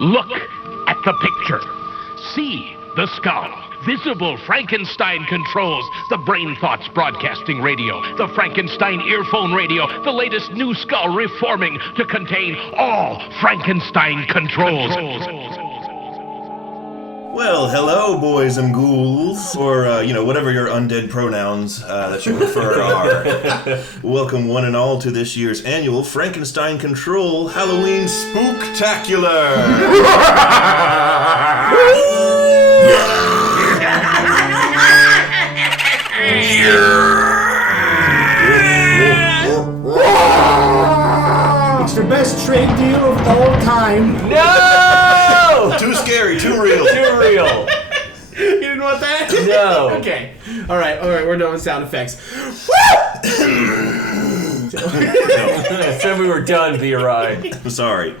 Look at the picture. See the skull. Visible Frankenstein controls. The Brain Thoughts broadcasting radio. The Frankenstein earphone radio. The latest new skull reforming to contain all Frankenstein controls. Well, hello, boys and ghouls, or, whatever your undead pronouns that you prefer are. Welcome one and all to this year's annual Frankenstein Control Halloween SPOOKTACULAR. It's the best trade deal of all time. No! Too scary, too real. Too real. You didn't want that? No. Okay. All right, we're done with sound effects. Said we were done, V-Ride. Sorry.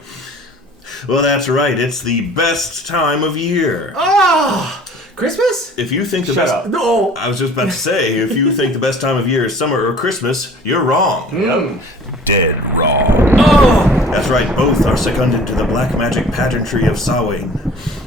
Well, that's right. It's the best time of year. Oh! Christmas? If you think the Shut best... up. No. I was just about to say, if you think the best time of year is summer or Christmas, you're wrong. Yep. Dead wrong. Oh! That's right, both are seconded to the black magic pageantry of Samhain.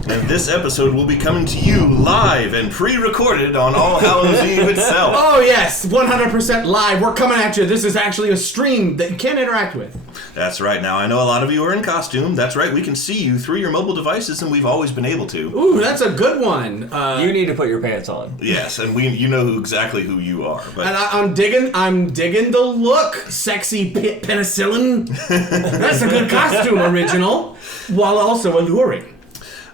And this episode will be coming to you live and pre-recorded on All Hallows Eve itself. Oh, yes. 100% live. We're coming at you. This is actually a stream that you can't interact with. That's right. Now, I know a lot of you are in costume. That's right, we can see you through your mobile devices, and we've always been able to. Ooh, that's a good one. You need to put your pants on. Yes, and you know exactly who you are. But And I'm digging the look, sexy penicillin. That's a good costume, original, while also alluring.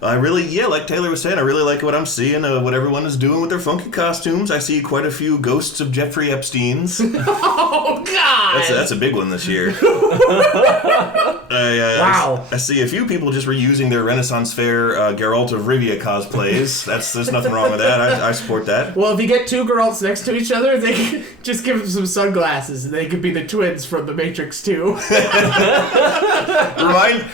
like Taylor was saying, I really like what I'm seeing, what everyone is doing with their funky costumes. I see quite a few ghosts of Jeffrey Epstein's. Oh, God! That's a big one this year. Wow. I see a few people just reusing their Renaissance Fair Geralt of Rivia cosplays. There's nothing wrong with that. I support that. Well, if you get two girls next to each other, they can just give them some sunglasses, and they could be the twins from The Matrix 2.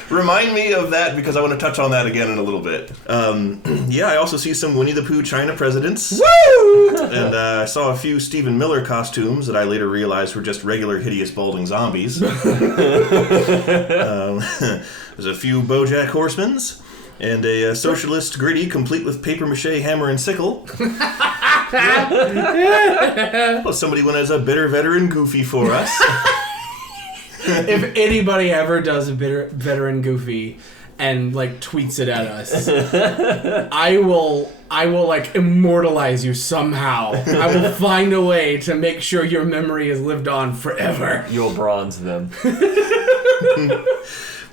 Remind me of that, because I want to touch on that again in a little bit. I also see some Winnie the Pooh China presidents. Woo! And I saw a few Stephen Miller costumes that I later realized were just regular hideous balding zombies. There's a few BoJack Horsemans. And a socialist gritty complete with papier-mâché hammer and sickle. Well, somebody went as a bitter veteran Goofy for us. If anybody ever does a veteran Goofy and tweets it at us, I will immortalize you somehow. I will find a way to make sure your memory is lived on forever. You'll bronze them.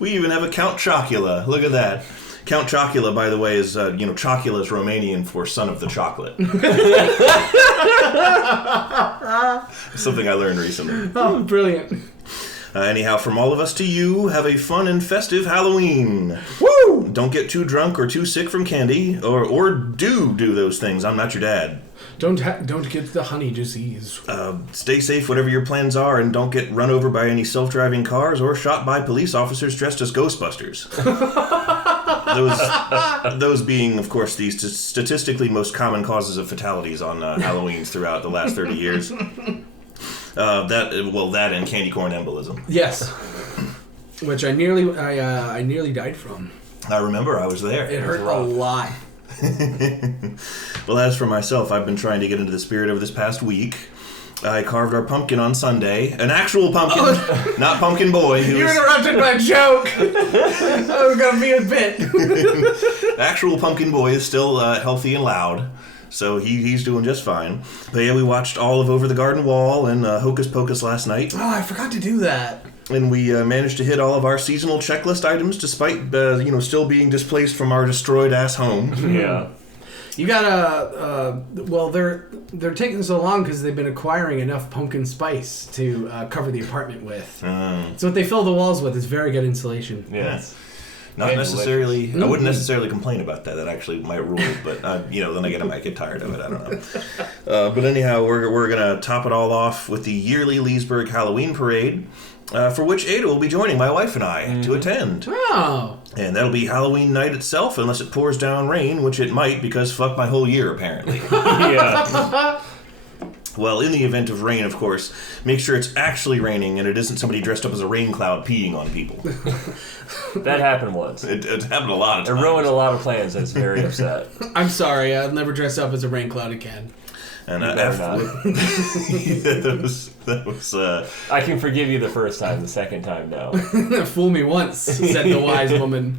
We even have a Count Chocula. Look at that. Count Chocula, by the way, is, Chocula is Romanian for son of the chocolate. Something I learned recently. Oh, brilliant. Anyhow, from all of us to you, have a fun and festive Halloween. Woo! Don't get too drunk or too sick from candy, or do those things. I'm not your dad. Don't get the honey disease. Stay safe, whatever your plans are, and don't get run over by any self-driving cars or shot by police officers dressed as Ghostbusters. Those being, of course, the statistically most common causes of fatalities on Halloweens throughout the last 30 years. That and candy corn embolism. Yes, which I nearly died from. I remember, I was there. It hurt a lot. Well, as for myself, I've been trying to get into the spirit over this past week. I carved our pumpkin on Sunday. An actual pumpkin, not Pumpkin Boy. You interrupted my joke. That was going to be a bit. Actual Pumpkin Boy is still healthy and loud, so he's doing just fine. But yeah, we watched all of Over the Garden Wall and Hocus Pocus last night. Oh, I forgot to do that. And we managed to hit all of our seasonal checklist items, despite still being displaced from our destroyed-ass home. Yeah. You gotta, they're taking so long because they've been acquiring enough pumpkin spice to cover the apartment with. So what they fill the walls with is very good insulation. Yes. Not necessarily, I wouldn't necessarily complain about that. That actually might rule, but, then again, I might get tired of it. I don't know. But anyhow, we're going to top it all off with the yearly Leesburg Halloween Parade, for which Ada will be joining my wife and I to attend. Oh. And that'll be Halloween night itself, unless it pours down rain, which it might, because fuck my whole year, apparently. Yeah. Well, in the event of rain, of course, make sure it's actually raining and it isn't somebody dressed up as a rain cloud peeing on people. That happened once. It happened a lot of It times. ruined a lot of plans. I was very upset. I'm sorry, I'll never dress up as a rain cloud again. And better not. that was I can forgive you the first time, the second time, no. Fool me once, said the wise woman.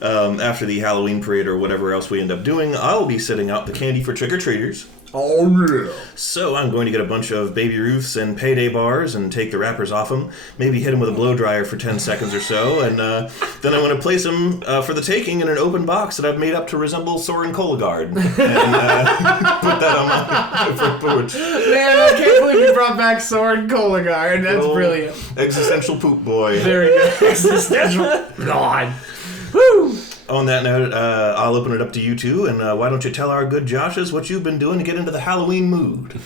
after the Halloween parade or whatever else we end up doing, I'll be setting out the candy for trick-or-treaters. Oh, yeah. So I'm going to get a bunch of Baby Ruths and Payday bars and take the wrappers off them, maybe hit them with a blow dryer for 10 seconds or so, and then I'm going to place them for the taking in an open box that I've made up to resemble Soren Kierkegaard, and put that on my front porch. Man, I can't believe you brought back Soren Kierkegaard. That's Oh, brilliant. Existential poop boy. Very good. Existential. God. Woo! On that note, I'll open it up to you two, and why don't you tell our good Joshes what you've been doing to get into the Halloween mood?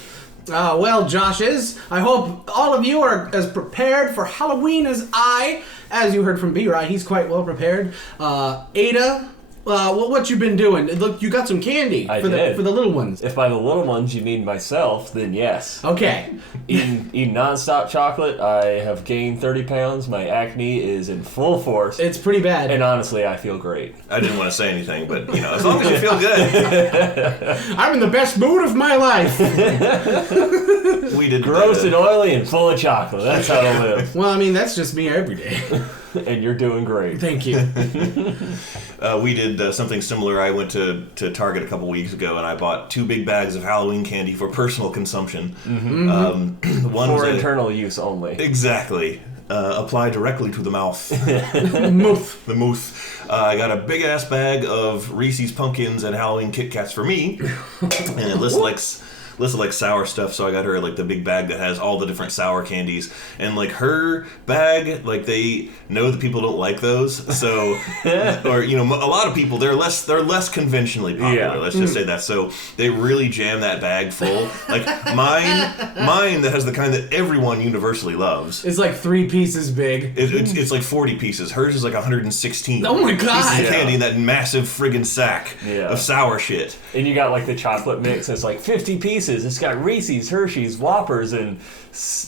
Well, Joshes, I hope all of you are as prepared for Halloween as I. As you heard from B-Rye, he's quite well prepared. Ada, what you been doing? Look, you got some candy I for did. the little ones. If by the little ones you mean myself, then yes. Okay. Eating non-stop chocolate, I have gained 30 pounds. My acne is in full force. It's pretty bad. And honestly, I feel great. I didn't want to say anything, but, as long as you feel good. I'm in the best mood of my life. We did Gross and oily and full of chocolate. That's how to live. Well, I mean, that's just me every day. And you're doing great. Thank you. We did something similar. I went to Target a couple weeks ago, and I bought 2 big bags of Halloween candy for personal consumption. One For was internal use only. Exactly. Apply directly to the mouth. Moof. The mouth. I got a big-ass bag of Reese's Pumpkins and Halloween Kit Kats for me. And it listed like sour stuff, so I got her like the big bag that has all the different sour candies, and like her bag, like they know that people don't like those, so or a lot of people they're less conventionally popular. Yeah. Let's just say that. So they really jam that bag full. Like mine that has the kind that everyone universally loves. It's like 3 pieces big. It's like 40 pieces. Hers is like 116. Oh my God. Pieces of Yeah. candy in that massive friggin' sack Yeah. of sour shit. And you got like the chocolate mix. It's like 50 pieces. It's got Reese's, Hershey's, Whoppers, and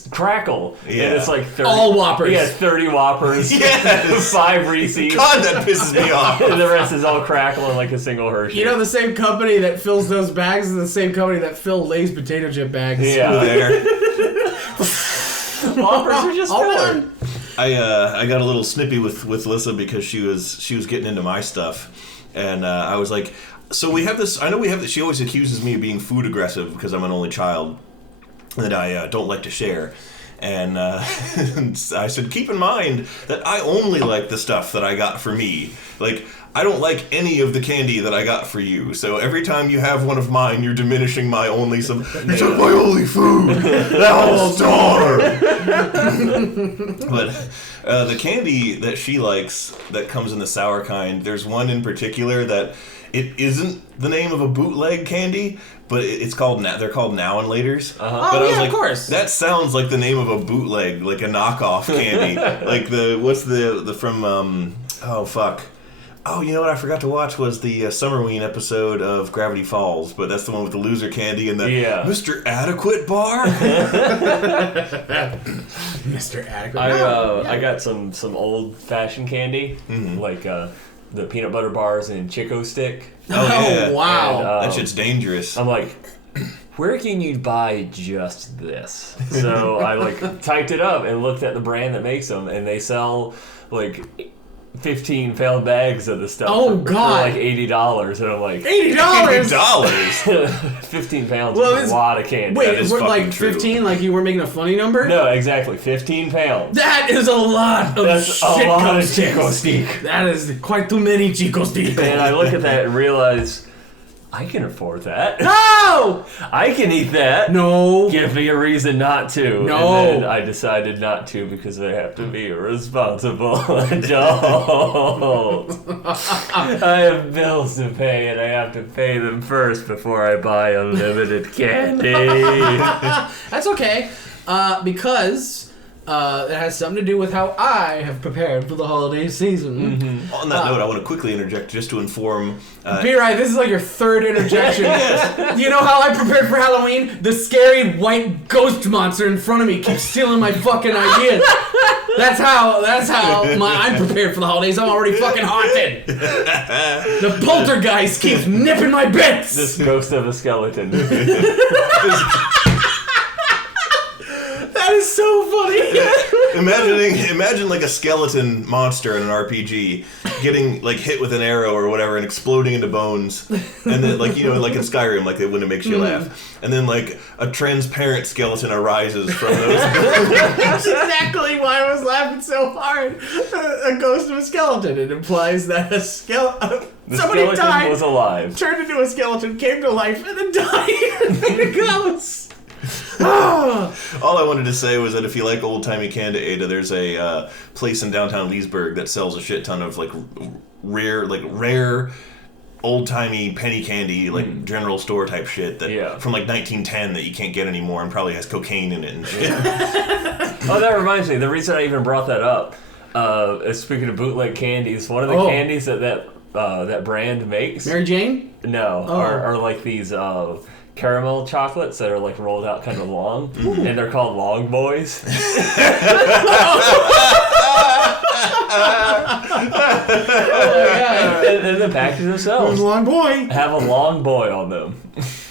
Crackle. Yeah. And it's like 30. All Whoppers. Yeah, 30 Whoppers. Yes. 5 Reese's. God, that pisses me off. And the rest is all Crackle and like a single Hershey. You know, the same company that fills those bags is the same company that fill Lay's potato chip bags. Yeah. There. Whoppers are just Hold filler. on. I got a little snippy with Lissa because she was getting into my stuff, and I was like, so we have this. I know we have this. She always accuses me of being food aggressive because I'm an only child, that I don't like to share. And I said, keep in mind that I only like the stuff that I got for me. Like, I don't like any of the candy that I got for you. So every time you have one of mine, you're diminishing my only some. You took my only food. Now starve. But the candy that she likes that comes in the sour kind, there's one in particular that it isn't the name of a bootleg candy, but it's called they're called Now and Laters. Uh-huh. But Oh, I was yeah, like, of course. that sounds like the name of a bootleg, like a knockoff candy. Like what's the from oh fuck. Oh, you know what I forgot to watch was the Summerween episode of Gravity Falls, but that's the one with the loser candy and the Mr. Adequate bar. Mr. Adequate. I got some old fashioned candy, Mm-hmm. like the peanut butter bars and Chico Stick. Oh, yeah. Wow. That shit's dangerous. I'm like, where can you buy just this? So I like typed it up and looked at the brand that makes them, and they sell like 15 pound bags of the stuff. Oh, for God. like $80, and I'm like, $80. 15 pounds Well, is a lot of candy. Wait, is we're fucking like true. 15? Like you were making a funny number? No, exactly, 15 pounds. That is a lot of That's a lot of Chico Chico Stick. Stick. That is quite too many Chico Stick. And I look at that and realize, I can afford that. No! I can eat that. No. Give me a reason not to. No. And then I decided not to because I have to be a responsible adult. I have bills to pay and I have to pay them first before I buy unlimited candy. That's okay. Because that has something to do with how I have prepared for the holiday season. Mm-hmm. On that note, I want to quickly interject just to inform... B-Right, this is like your third interjection. Yes. You know how I prepared for Halloween? The scary white ghost monster in front of me keeps stealing my fucking ideas. That's how I'm prepared for the holidays. I'm already fucking haunted. The poltergeist keeps nipping my bits. This ghost of a skeleton. That is so funny. Imagine like a skeleton monster in an RPG getting like hit with an arrow or whatever and exploding into bones, and then like like in Skyrim, like when it makes you laugh, and then like a transparent skeleton arises from those. That's exactly why I was laughing so hard. A ghost of a skeleton. It implies that a skeleton. Somebody skeleton died, was alive, turned into a skeleton, came to life, and then died and made a ghost. All I wanted to say was that if you like old-timey candy, Ada, there's a place in downtown Leesburg that sells a shit ton of rare old-timey penny candy, like general store type shit that from like 1910 that you can't get anymore and probably has cocaine in it and shit. Oh, that reminds me. The reason I even brought that up, speaking of bootleg candies, one of the candies that brand makes, Mary Jane? No, are like these caramel chocolates that are like rolled out kind of long, and they're called Long Boys. And the packages themselves Long boy have a long boy on them.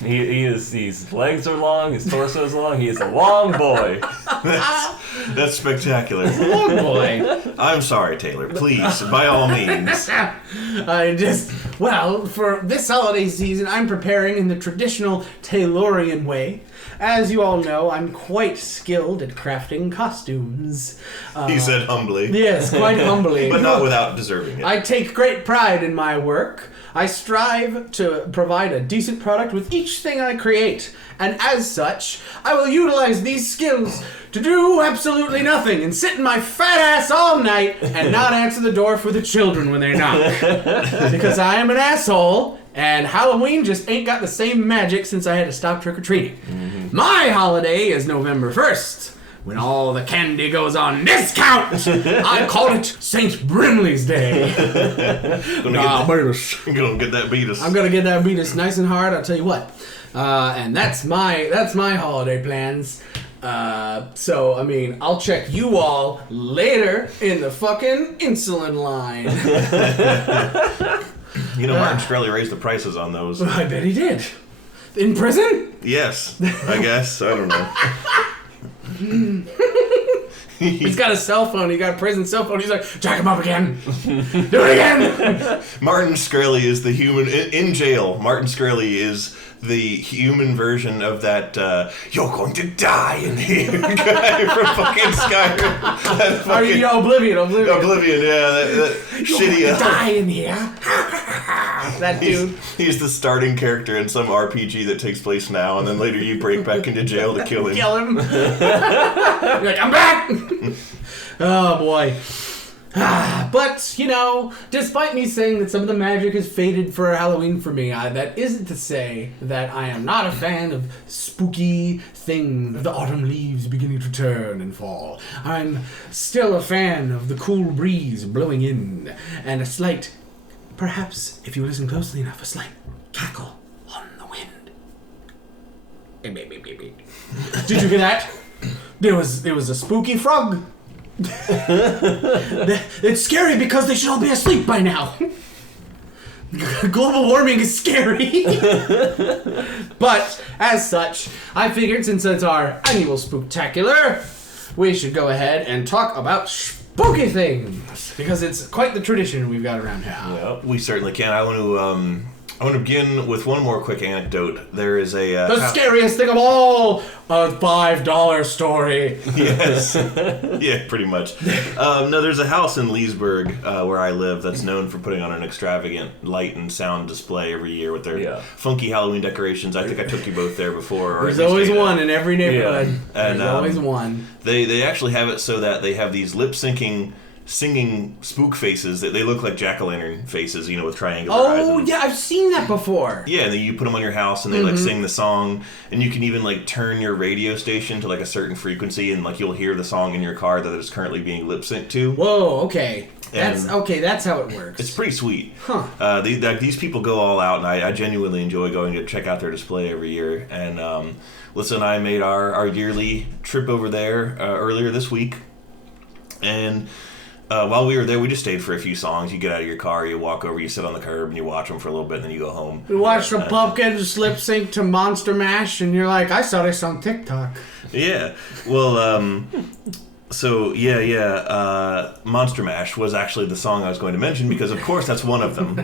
His legs are long, his torso is long. He is a long boy. That's spectacular. Long boy. I'm sorry, Taylor. Please, by all means. For this holiday season, I'm preparing in the traditional Taylorian way. As you all know, I'm quite skilled at crafting costumes. He said humbly. Yes, quite humbly. But not without deserving it. I take great pride in my work. I strive to provide a decent product with each thing I create. And as such, I will utilize these skills to do absolutely nothing and sit in my fat ass all night and not answer the door for the children when they knock. Because I am an asshole, and Halloween just ain't got the same magic since I had to stop trick-or-treating. Mm-hmm. My holiday is November 1st, when all the candy goes on discount. I call it St. Brimley's Day. Gonna get that beatus. I'm gonna get that beatus nice and hard, I'll tell you what. And that's my holiday plans. So, I mean, I'll check you all later in the fucking insulin line. Martin Shkreli raised the prices on those. I bet he did. In prison? Yes, I guess. I don't know. He's got a cell phone. He got a prison cell phone. He's like, jack him up again. Do it again. Martin Shkreli is the human... In jail, Martin Shkreli is the human version of that, you're going to die in here guy from fucking Skyrim. Oblivion, yeah. That shitty... You're going to die in here. That dude. He's the starting character in some RPG that takes place now, and then later you break back into jail to kill him. You're like, I'm back! Oh, boy. But, despite me saying that some of the magic has faded for Halloween for me, that isn't to say that I am not a fan of spooky things, the autumn leaves beginning to turn and fall. I'm still a fan of the cool breeze blowing in, and a slight, perhaps, if you listen closely enough, a slight cackle on the wind. Did you hear that? There was a spooky frog. It's scary because they should all be asleep by now. Global warming is scary. But, as such, I figured since it's our annual Spooktacular, we should go ahead and talk about spooky things. Because it's quite the tradition we've got around here. Yep, we certainly can. I want to begin with one more quick anecdote. There is a... the scariest thing of all, a $5 story. Yes. Yeah, pretty much. No, there's a house in Leesburg where I live that's known for putting on an extravagant light and sound display every year with their funky Halloween decorations. I think I took you both there before. There's always one in every neighborhood. Yeah. And, there's always one. They actually have it so that they have these lip-syncing singing spook faces that they look like jack-o'-lantern faces, you know, with triangular eyes. Oh, yeah, I've seen that before. Yeah, and then you put them on your house, and they like sing the song, and you can even like turn your radio station to like a certain frequency, and like you'll hear the song in your car that it's currently being lip synced to. Whoa, okay. That's how it works. It's pretty sweet. Huh. These people go all out, and I genuinely enjoy going to check out their display every year. And Lisa and I made our yearly trip over there earlier this week, and while we were there, we just stayed for a few songs. You get out of your car, you walk over, you sit on the curb, and you watch them for a little bit, and then you go home. You watch the Pumpkins lip sync to Monster Mash, and you're like, I saw this on TikTok. Yeah. Well, Monster Mash was actually the song I was going to mention because, of course, that's one of them.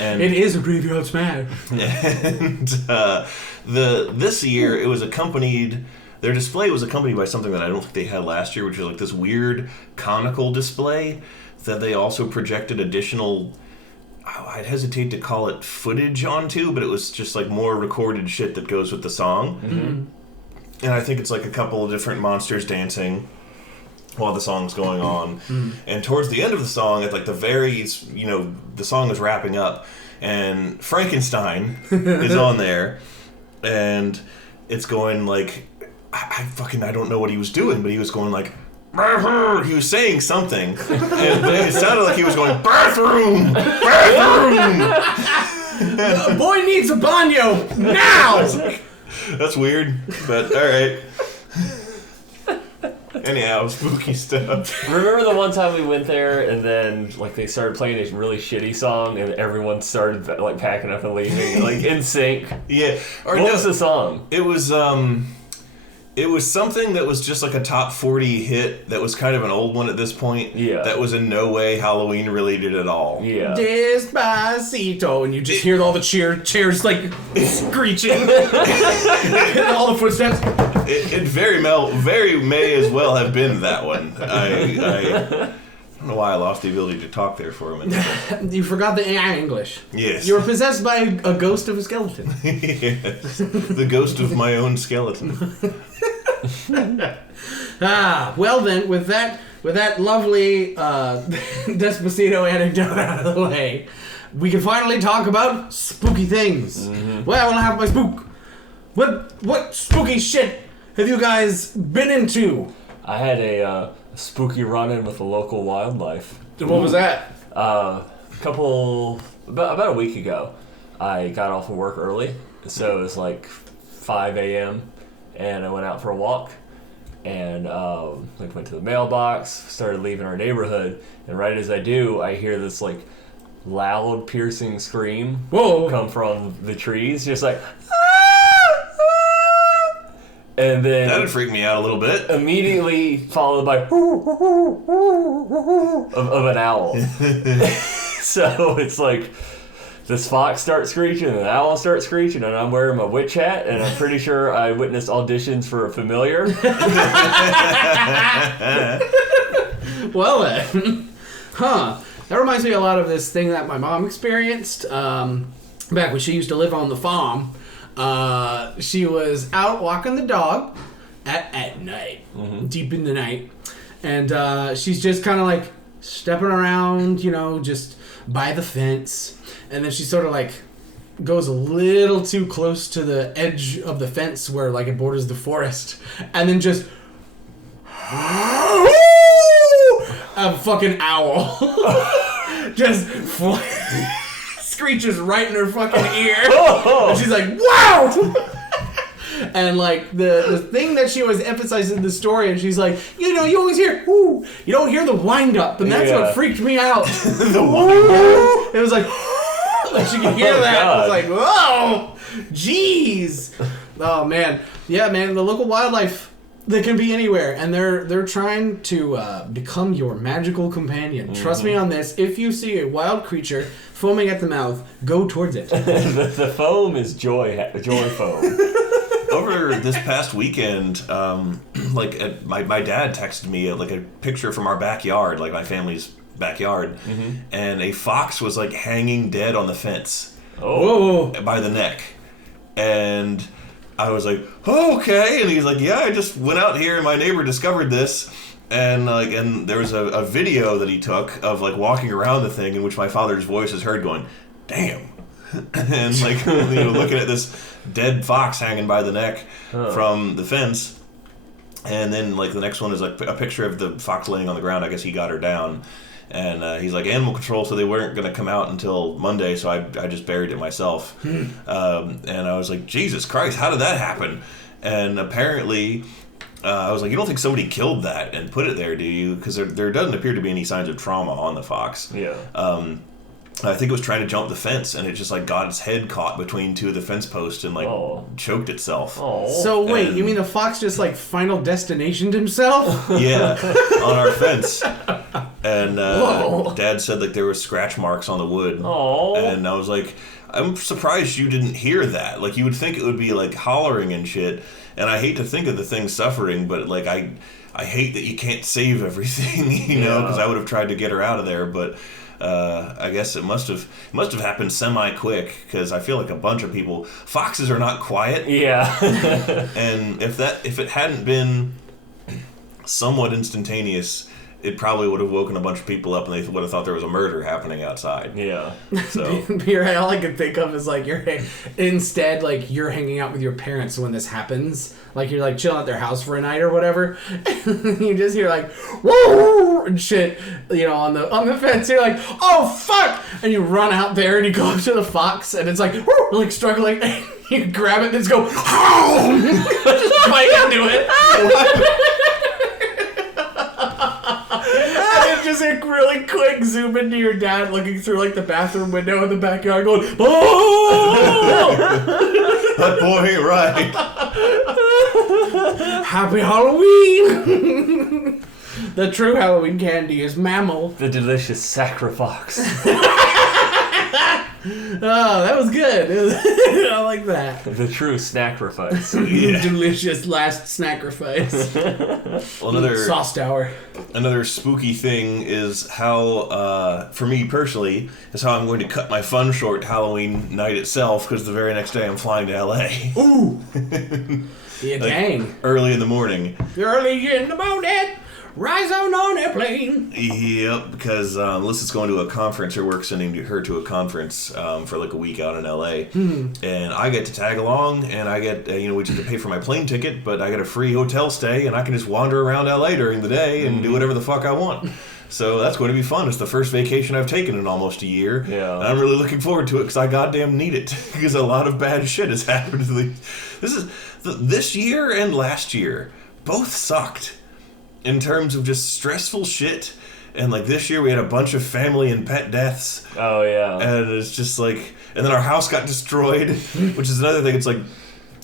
And it is a graveyard smash. And this year, it was accompanied. Their display was accompanied by something that I don't think they had last year, which was like this weird conical display that they also projected additional, I'd hesitate to call it footage onto, but it was just like more recorded shit that goes with the song. Mm-hmm. And I think it's like a couple of different monsters dancing while the song's going on. Mm-hmm. And towards the end of the song, at like the song is wrapping up, and Frankenstein is on there, and it's going like, I don't know what he was doing, but he was going like, he was saying something, and it sounded like he was going, bathroom! The boy needs a banyo now! That's weird, but alright. Anyhow, spooky stuff. Remember the one time we went there and then like they started playing a really shitty song and everyone started like packing up and leaving, like in sync? Yeah. What was the song? It was something that was just like a top 40 hit that was kind of an old one at this point. Yeah. That was in no way Halloween related at all. Yeah. Despacito, and you just hear all the chairs like screeching. And all the footsteps. It very may as well have been that one. I don't know why I lost the ability to talk there for a minute. You forgot the English. Yes. You were possessed by a ghost of a skeleton. Yes. The ghost of my own skeleton. Well then, with that lovely Despacito anecdote out of the way, we can finally talk about spooky things. Mm-hmm. Well, I have my spook. What spooky shit have you guys been into? I had a spooky run-in with the local wildlife. What was that? About a week ago, I got off of work early, so it was like 5 a.m. and I went out for a walk, and went to the mailbox, started leaving our neighborhood, and right as I do, I hear this like loud, piercing scream come from the trees, just like. And then that'd freak me out a little bit. Immediately followed by of an owl. So it's like this fox starts screeching and the owl starts screeching, and I'm wearing my witch hat, and I'm pretty sure I witnessed auditions for a familiar. Well then, that reminds me a lot of this thing that my mom experienced back when she used to live on the farm. She was out walking the dog at night, deep in the night, and she's just kind of like stepping around, just by the fence, and then she sort of like goes a little too close to the edge of the fence where like it borders the forest, and then just a fucking owl just screeches right in her fucking ear. And she's like, wow! And like the thing that she was emphasizing in the story, and she's like, you always hear, ooh, you don't hear the wind up, and that's what freaked me out. The wind up. It was like, like she could hear that. God. It was like, whoa, jeez. Oh man, yeah, man. The local wildlife, they can be anywhere, and they're trying to become your magical companion. Mm-hmm. Trust me on this. If you see a wild creature foaming at the mouth, go towards it. the foam is joy foam. Over this past weekend, my dad texted me like a picture from our backyard, like my family's backyard, and a fox was like hanging dead on the fence, by the neck, and I was like, oh, okay, and he's like, yeah, I just went out here and my neighbor discovered this. And there was a video that he took of like walking around the thing in which my father's voice is heard going, "Damn," and like looking at this dead fox hanging by the neck from the fence, and then like the next one is like a picture of the fox laying on the ground. I guess he got her down, and he's like, animal control, so they weren't gonna come out until Monday, so I just buried it myself, and I was like, Jesus Christ, how did that happen? And apparently. I was like, you don't think somebody killed that and put it there, do you? Because there doesn't appear to be any signs of trauma on the fox. Yeah. I think it was trying to jump the fence, and it just like got its head caught between two of the fence posts and like choked itself. Oh. So wait, you mean the fox just like Final Destinationed himself? Yeah, on our fence. And Dad said like there were scratch marks on the wood. Oh. And I was like, I'm surprised you didn't hear that. Like you would think it would be like hollering and shit. And I hate to think of the thing suffering, but like I hate that you can't save everything, you know, because I would have tried to get her out of there, but I guess it must have happened semi-quick, because I feel like a bunch of people. Foxes are not quiet. Yeah. And if it hadn't been somewhat instantaneous, it probably would have woken a bunch of people up and they would have thought there was a murder happening outside. Yeah. So All I can think of is like you're hanging out with your parents when this happens. Like you're like chilling at their house for a night or whatever. And you just hear like whoa and shit, on the fence. You're like, oh fuck! And you run out there and you go up to the fox and it's like woo, like struggling. And you grab it and just go just bite into it. Just a really quick zoom into your dad looking through like the bathroom window in the backyard going, oh! That boy ain't right. Happy Halloween! The true Halloween candy is mammal. The delicious sacrifox. Oh, that was good. I like that. The true snacrifice. Yeah. Delicious last sacrifice. Well, Sauce tower. Another spooky thing is how, for me personally, is how I'm going to cut my fun short Halloween night itself, because the very next day I'm flying to LA. Ooh. Yeah, dang. Early in the morning. Early in the morning. Rise on a plane. Yep, because Alyssa's going to a conference. Her work's sending her to a conference for like a week out in LA. And I get to tag along, and I get, we have to pay for my plane ticket, but I get a free hotel stay, and I can just wander around LA during the day and do whatever the fuck I want. So that's going to be fun. It's the first vacation I've taken in almost a year. Yeah. And I'm really looking forward to it because I goddamn need it. Because a lot of bad shit has happened. This year and last year both sucked. In terms of just stressful shit, and like this year we had a bunch of family and pet deaths. Oh yeah. And it's just like, and then our house got destroyed, which is another thing. It's like,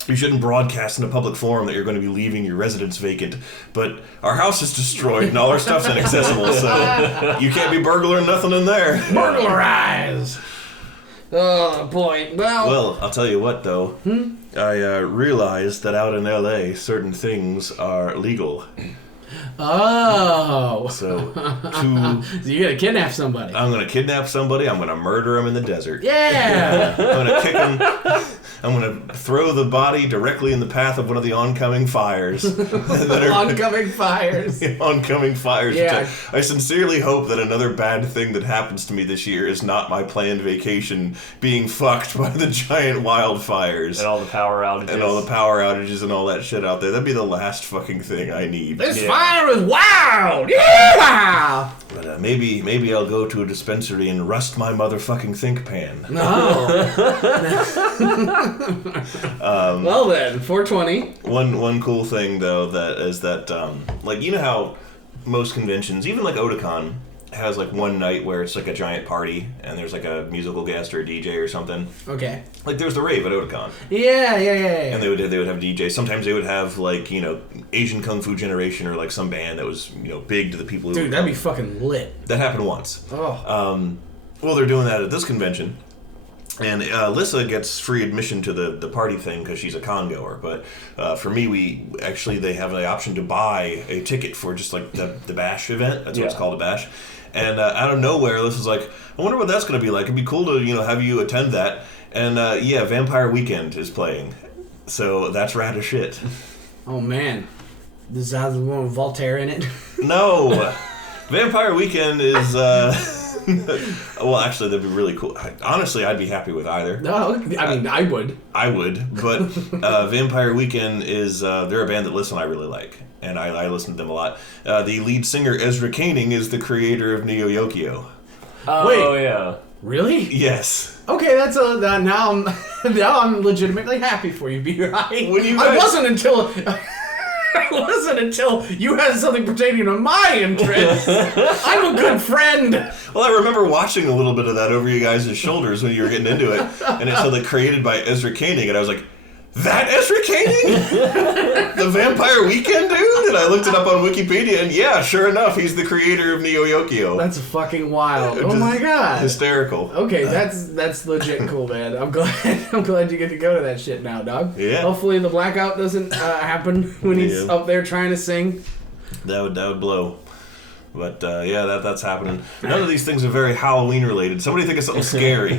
you shouldn't broadcast in a public forum that you're going to be leaving your residence vacant, but our house is destroyed and all our stuff's inaccessible, so you can't be burglaring nothing in there. Burglarize. Oh boy. Well, I'll tell you what though. I realized that out in LA, certain things are legal. Oh. So you gotta kidnap somebody. I'm gonna kidnap somebody. I'm gonna murder him in the desert. Yeah. I'm gonna kick him. I'm gonna throw the body directly in the path of one of the oncoming fires. Oncoming fires. Oncoming fires. Yeah. I sincerely hope that another bad thing that happens to me this year is not my planned vacation being fucked by the giant wildfires. And all the power outages. And all the power outages and all that shit out there. That'd be the last fucking thing I need. This fire is wild! Yeah! But maybe I'll go to a dispensary and rust my motherfucking think pan. No. Well then, 420. One cool thing though is that like, you know how most conventions, even like Otakon, has like one night where it's like a giant party and there's like a musical guest or a DJ or something. Okay. Like there's the rave at Otakon. Yeah. And they would have DJs. Sometimes they would have like, Asian Kung Fu Generation or like some band that was, big to the people who. Dude, that'd be fucking lit. That happened once. Oh. Well, they're doing that at this convention. And Alyssa gets free admission to the party thing because she's a con-goer. But for me, they have the option to buy a ticket for just like the bash event. That's what it's called, a bash. And out of nowhere, Alyssa's like, I wonder what that's going to be like. It'd be cool to have you attend that. And Vampire Weekend is playing. So that's rad as shit. Oh man. Does that have the one with Voltaire in it? No. Vampire Weekend is, well, actually, that'd be really cool. Honestly, I'd be happy with either. No, I mean, I would. I would, but Vampire Weekend is, they're a band that I really like, and I listen to them a lot. The lead singer, Ezra Koenig, is the creator of Neo Yokio. Oh, yeah. Really? Yes. Okay, that's now I'm legitimately happy for you, B-Rye. I wasn't until you had something pertaining to my interests. I'm a good friend. Well, I remember watching a little bit of that over you guys' shoulders when you were getting into it, and it said, like, created by Ezra Koenig, and I was like, that Ezra Koenig? The Vampire Weekend dude? And I looked it up on Wikipedia, and yeah, sure enough, he's the creator of Neo Yokio. That's fucking wild. Oh my god. Hysterical. Okay, that's legit cool, man. I'm glad you get to go to that shit now, dog. Yeah. Hopefully the blackout doesn't happen when he's up there trying to sing. That would blow. But yeah, that's happening. None of these things are very Halloween related. Somebody think of something scary.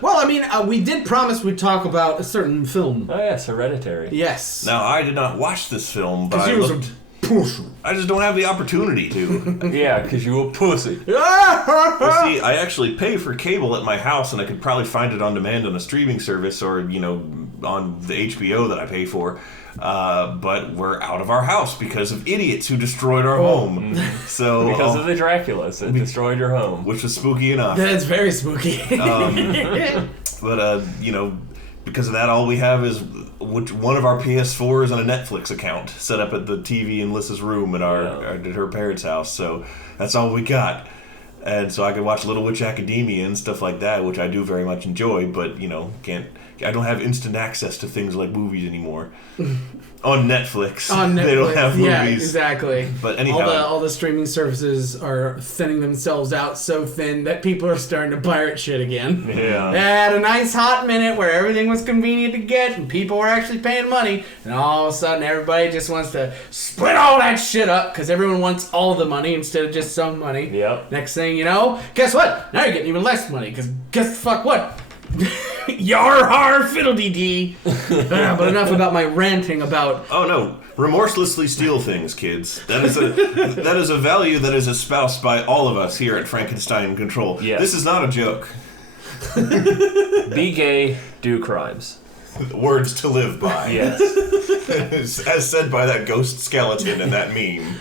Well, I mean, we did promise we'd talk about a certain film. Oh, yes, Hereditary. Yes. Now, I did not watch this film, but I just don't have the opportunity to. Yeah, because you a pussy. Well, see, I actually pay for cable at my house, and I could probably find it on demand on a streaming service or, on the HBO that I pay for. But we're out of our house because of idiots who destroyed our home. So because of the Draculas that destroyed your home. Which was spooky enough. That's very spooky. But, because of that, all we have is one of our PS4s on a Netflix account set up at the TV in Lissa's room at at her parents' house. So that's all we got. And so I could watch Little Witch Academia and stuff like that, which I do very much enjoy, but, I don't have instant access to things like movies anymore. On Netflix. They don't have movies. Yeah, exactly. But anyhow, all the streaming services are thinning themselves out so thin that people are starting to pirate shit again. Yeah. They had a nice hot minute where everything was convenient to get and people were actually paying money, and all of a sudden everybody just wants to split all that shit up because everyone wants all the money instead of just some money. Yep. Next thing you know, guess what? Now you're getting even less money because guess the fuck what? Yar har fiddle-dee-dee. But enough about my ranting about... Oh no, remorselessly steal things, kids. That is a value that is espoused by all of us here at Frankenstein Control. Yes. This is not a joke. Be gay, do crimes. Words to live by. Yes. As said by that ghost skeleton in that meme.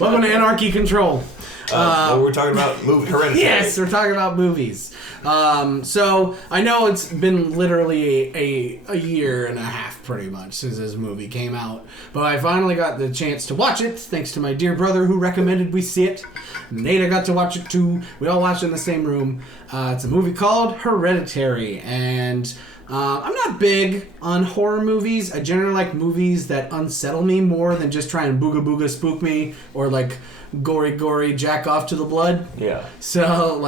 Welcome to Anarchy Control. We're talking about Hereditary. Yes, we're talking about movies. So I know it's been literally a year and a half pretty much since this movie came out, but I finally got the chance to watch it thanks to my dear brother who recommended we see it. Nada got to watch it too. We all watched it in the same room. It's a movie called Hereditary, and I'm not big on horror movies. I generally like movies that unsettle me more than just try and booga booga spook me or like gory jack off to the blood. Yeah. So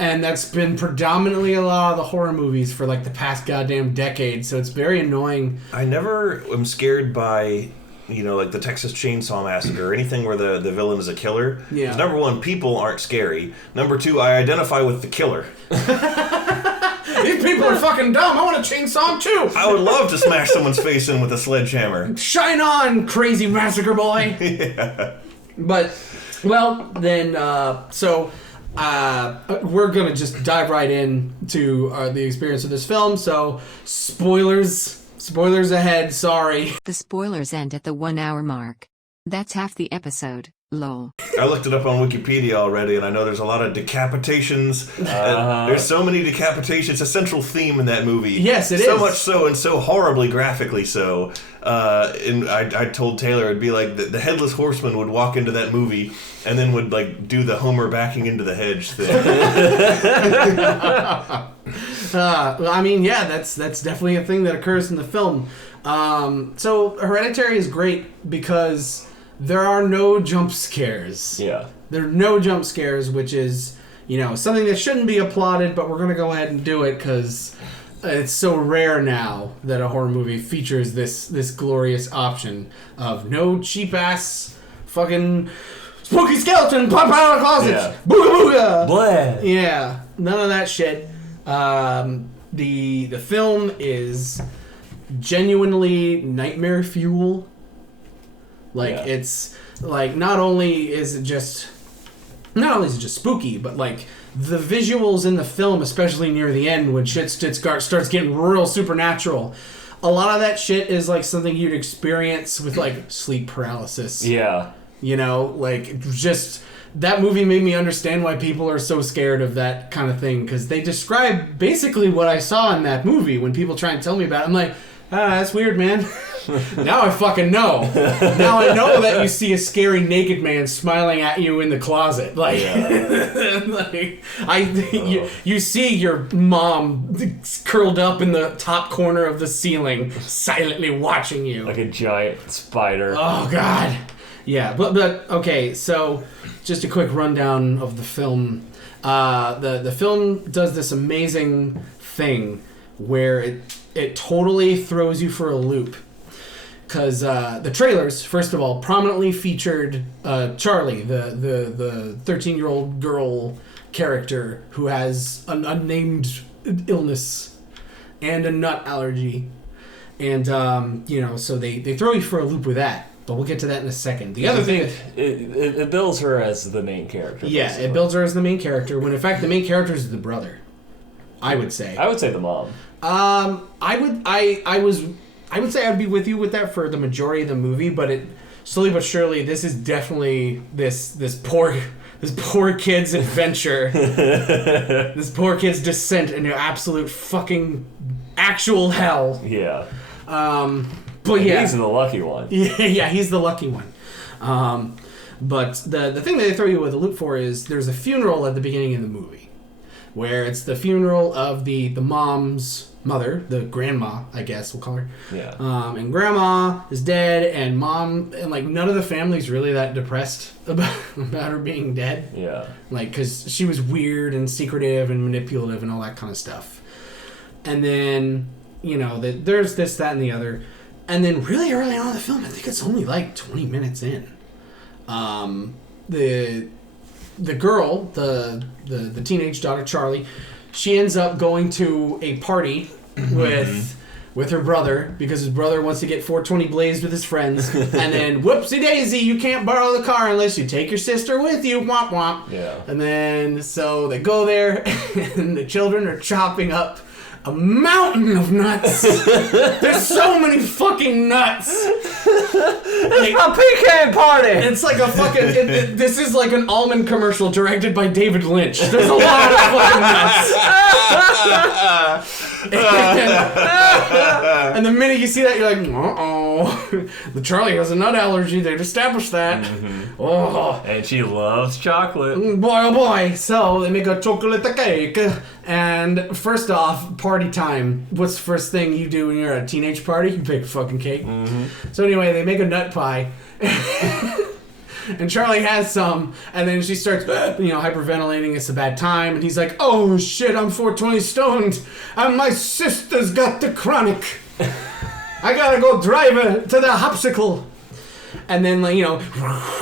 and that's been predominantly a lot of the horror movies for like the past goddamn decade. So it's very annoying. I never am scared by, like the Texas Chainsaw Massacre or anything where the villain is a killer. Yeah. 'Cause number one, people aren't scary. Number two, I identify with the killer. These people are fucking dumb. I want a chainsaw too. I would love to smash someone's face in with a sledgehammer. Shine on, crazy massacre boy. Yeah. But, well, then, we're going to just dive right into the experience of this film. So, spoilers ahead, sorry. The spoilers end at the 1 hour mark. That's half the episode. Lol. I looked it up on Wikipedia already, and I know there's a lot of decapitations. There's so many decapitations. It's a central theme in that movie. Yes, it is. So much so, and so horribly graphically so. And I told Taylor it'd be like the Headless Horseman would walk into that movie and then would like do the Homer backing into the hedge thing. I mean, yeah, that's definitely a thing that occurs in the film. So Hereditary is great because there are no jump scares. Yeah. There are no jump scares, which is, something that shouldn't be applauded, but we're going to go ahead and do it because it's so rare now that a horror movie features this glorious option of no cheap-ass fucking spooky skeleton pop out of the closet. Yeah. Booga booga. Blah. Yeah, none of that shit. The film is genuinely nightmare fuel. Like, Yeah. it's, like, not only is it just spooky, but, like, the visuals in the film, especially near the end, when shit starts getting real supernatural, a lot of that shit is, like, something you'd experience with, like, sleep paralysis. Yeah. You know, like, just... That movie made me understand why people are so scared of that kind of thing, because they describe basically what I saw in that movie when people try and tell me about it. I'm like, that's weird, man. Now I fucking know. Now I know that you see a scary naked man smiling at you in the closet. Like, you see your mom curled up in the top corner of the ceiling, silently watching you. Like a giant spider. Oh, God. Yeah, but okay, so just a quick rundown of the film. The film does this amazing thing where it totally throws you for a loop. Because the trailers, first of all, prominently featured Charlie, the 13-year-old girl character who has an unnamed illness and a nut allergy. And, so they throw you for a loop with that. But we'll get to that in a second. The other thing... It builds her as the main character. Yeah, basically. it builds her as the main character, when in fact the main character is the brother. I would say. I would say the mom. I would say I'd be with you with that for the majority of the movie, but it slowly but surely, this is definitely this poor kid's adventure. This poor kid's descent into absolute fucking actual hell. Yeah. But yeah, he's the lucky one. Yeah, he's the lucky one. But the thing that they throw you with a loop for is there's a funeral at the beginning of the movie, where it's the funeral of the mom's mother, the grandma, I guess we'll call her. Yeah. And grandma is dead, and mom, and like none of the family's really that depressed about her being dead. Yeah. Like, because she was weird and secretive and manipulative and all that kind of stuff. And then, there's this, that, and the other. And then really early on in the film, I think it's only like 20 minutes in, the girl, the teenage daughter, Charlie, she ends up going to a party with her brother because his brother wants to get 420 blazed with his friends. And then, whoopsie daisy, you can't borrow the car unless you take your sister with you. Womp womp. Yeah. And then, so they go there, and the children are chopping up a mountain of nuts. There's so many fucking nuts. It's my pecan party. It's like a fucking... this is like an almond commercial directed by David Lynch. There's a lot of fucking nuts. And the minute you see that, you're like, uh-oh. The Charlie has a nut allergy. They've established that. Mm-hmm. Oh. And she loves chocolate. Boy, oh boy. So they make a chocolate cake. And first off, party time. What's the first thing you do when you're at a teenage party? You bake a fucking cake. Mm-hmm. So anyway, they make a nut pie. And Charlie has some, and then she starts, hyperventilating. It's a bad time, and he's like, "Oh shit, I'm 420 stoned, and my sister's got the chronic. I gotta go drive her to the hopsicle." And then,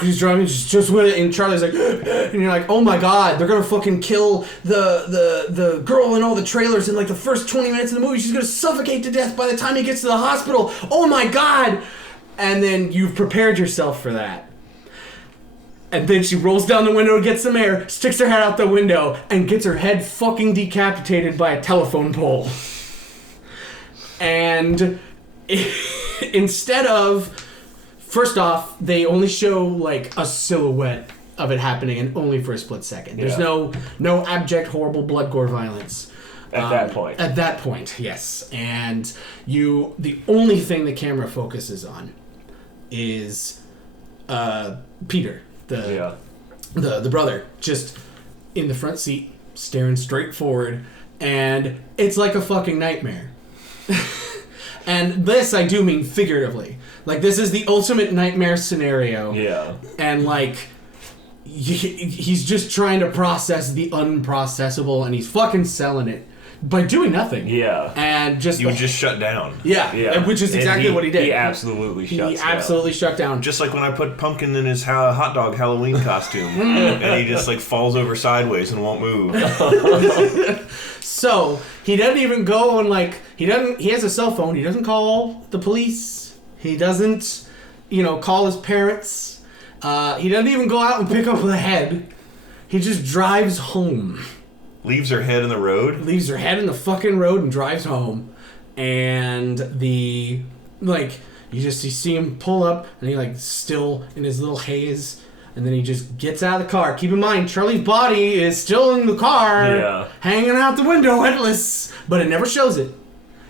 he's driving just with it, and Charlie's like, and you're like, "Oh my god, they're gonna fucking kill the girl in all the trailers in like the first 20 minutes of the movie. She's gonna suffocate to death by the time he gets to the hospital. Oh my god!" And then you've prepared yourself for that. And then she rolls down the window, gets some air, sticks her head out the window, and gets her head fucking decapitated by a telephone pole. And instead of... First off, they only show, like, a silhouette of it happening, and only for a split second. There's no abject, horrible blood gore violence. At that point. At that point, yes. And the only thing the camera focuses on is Peter. The brother, just in the front seat, staring straight forward, and it's like a fucking nightmare. And this I do mean figuratively. Like, this is the ultimate nightmare scenario. Yeah. And, like, he's just trying to process the unprocessable, and he's fucking selling it by doing nothing. Yeah. And just... You would just shut down. Yeah. Which is exactly what he did. He absolutely shut down. Just like when I put Pumpkin in his hot dog Halloween costume, and he just, like, falls over sideways and won't move. So, he doesn't even go and, like... He has a cell phone. He doesn't call the police. He doesn't... call his parents. He doesn't even go out and pick up the head. He just drives home. Leaves her head in the road? Leaves her head in the fucking road and drives home. And you see him pull up, and he, still in his little haze, and then he just gets out of the car. Keep in mind, Charlie's body is still in the car, hanging out the window, headless. But it never shows it.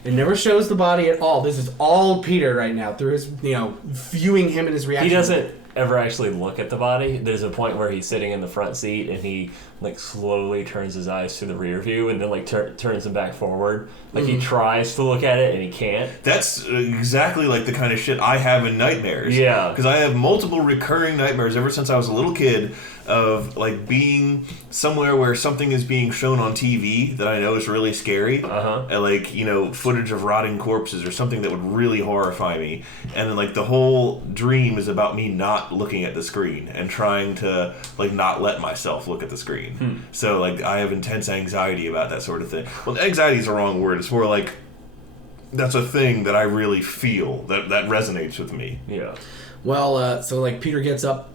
It never shows the body at all. This is all Peter right now, through his, viewing him and his reaction. He doesn't ever actually look at the body. There's a point where he's sitting in the front seat, and he, slowly turns his eyes to the rear view, and then, turns them back forward. He tries to look at it, and he can't. That's exactly the kind of shit I have in nightmares. Yeah. Because I have multiple recurring nightmares ever since I was a little kid of, being somewhere where something is being shown on TV that I know is really scary. And, footage of rotting corpses or something that would really horrify me. And then, the whole dream is about me not looking at the screen and trying to, not let myself look at the screen. So, I have intense anxiety about that sort of thing. Well, anxiety is the wrong word. It's more that's a thing that I really feel that resonates with me. Yeah. Well, so Peter gets up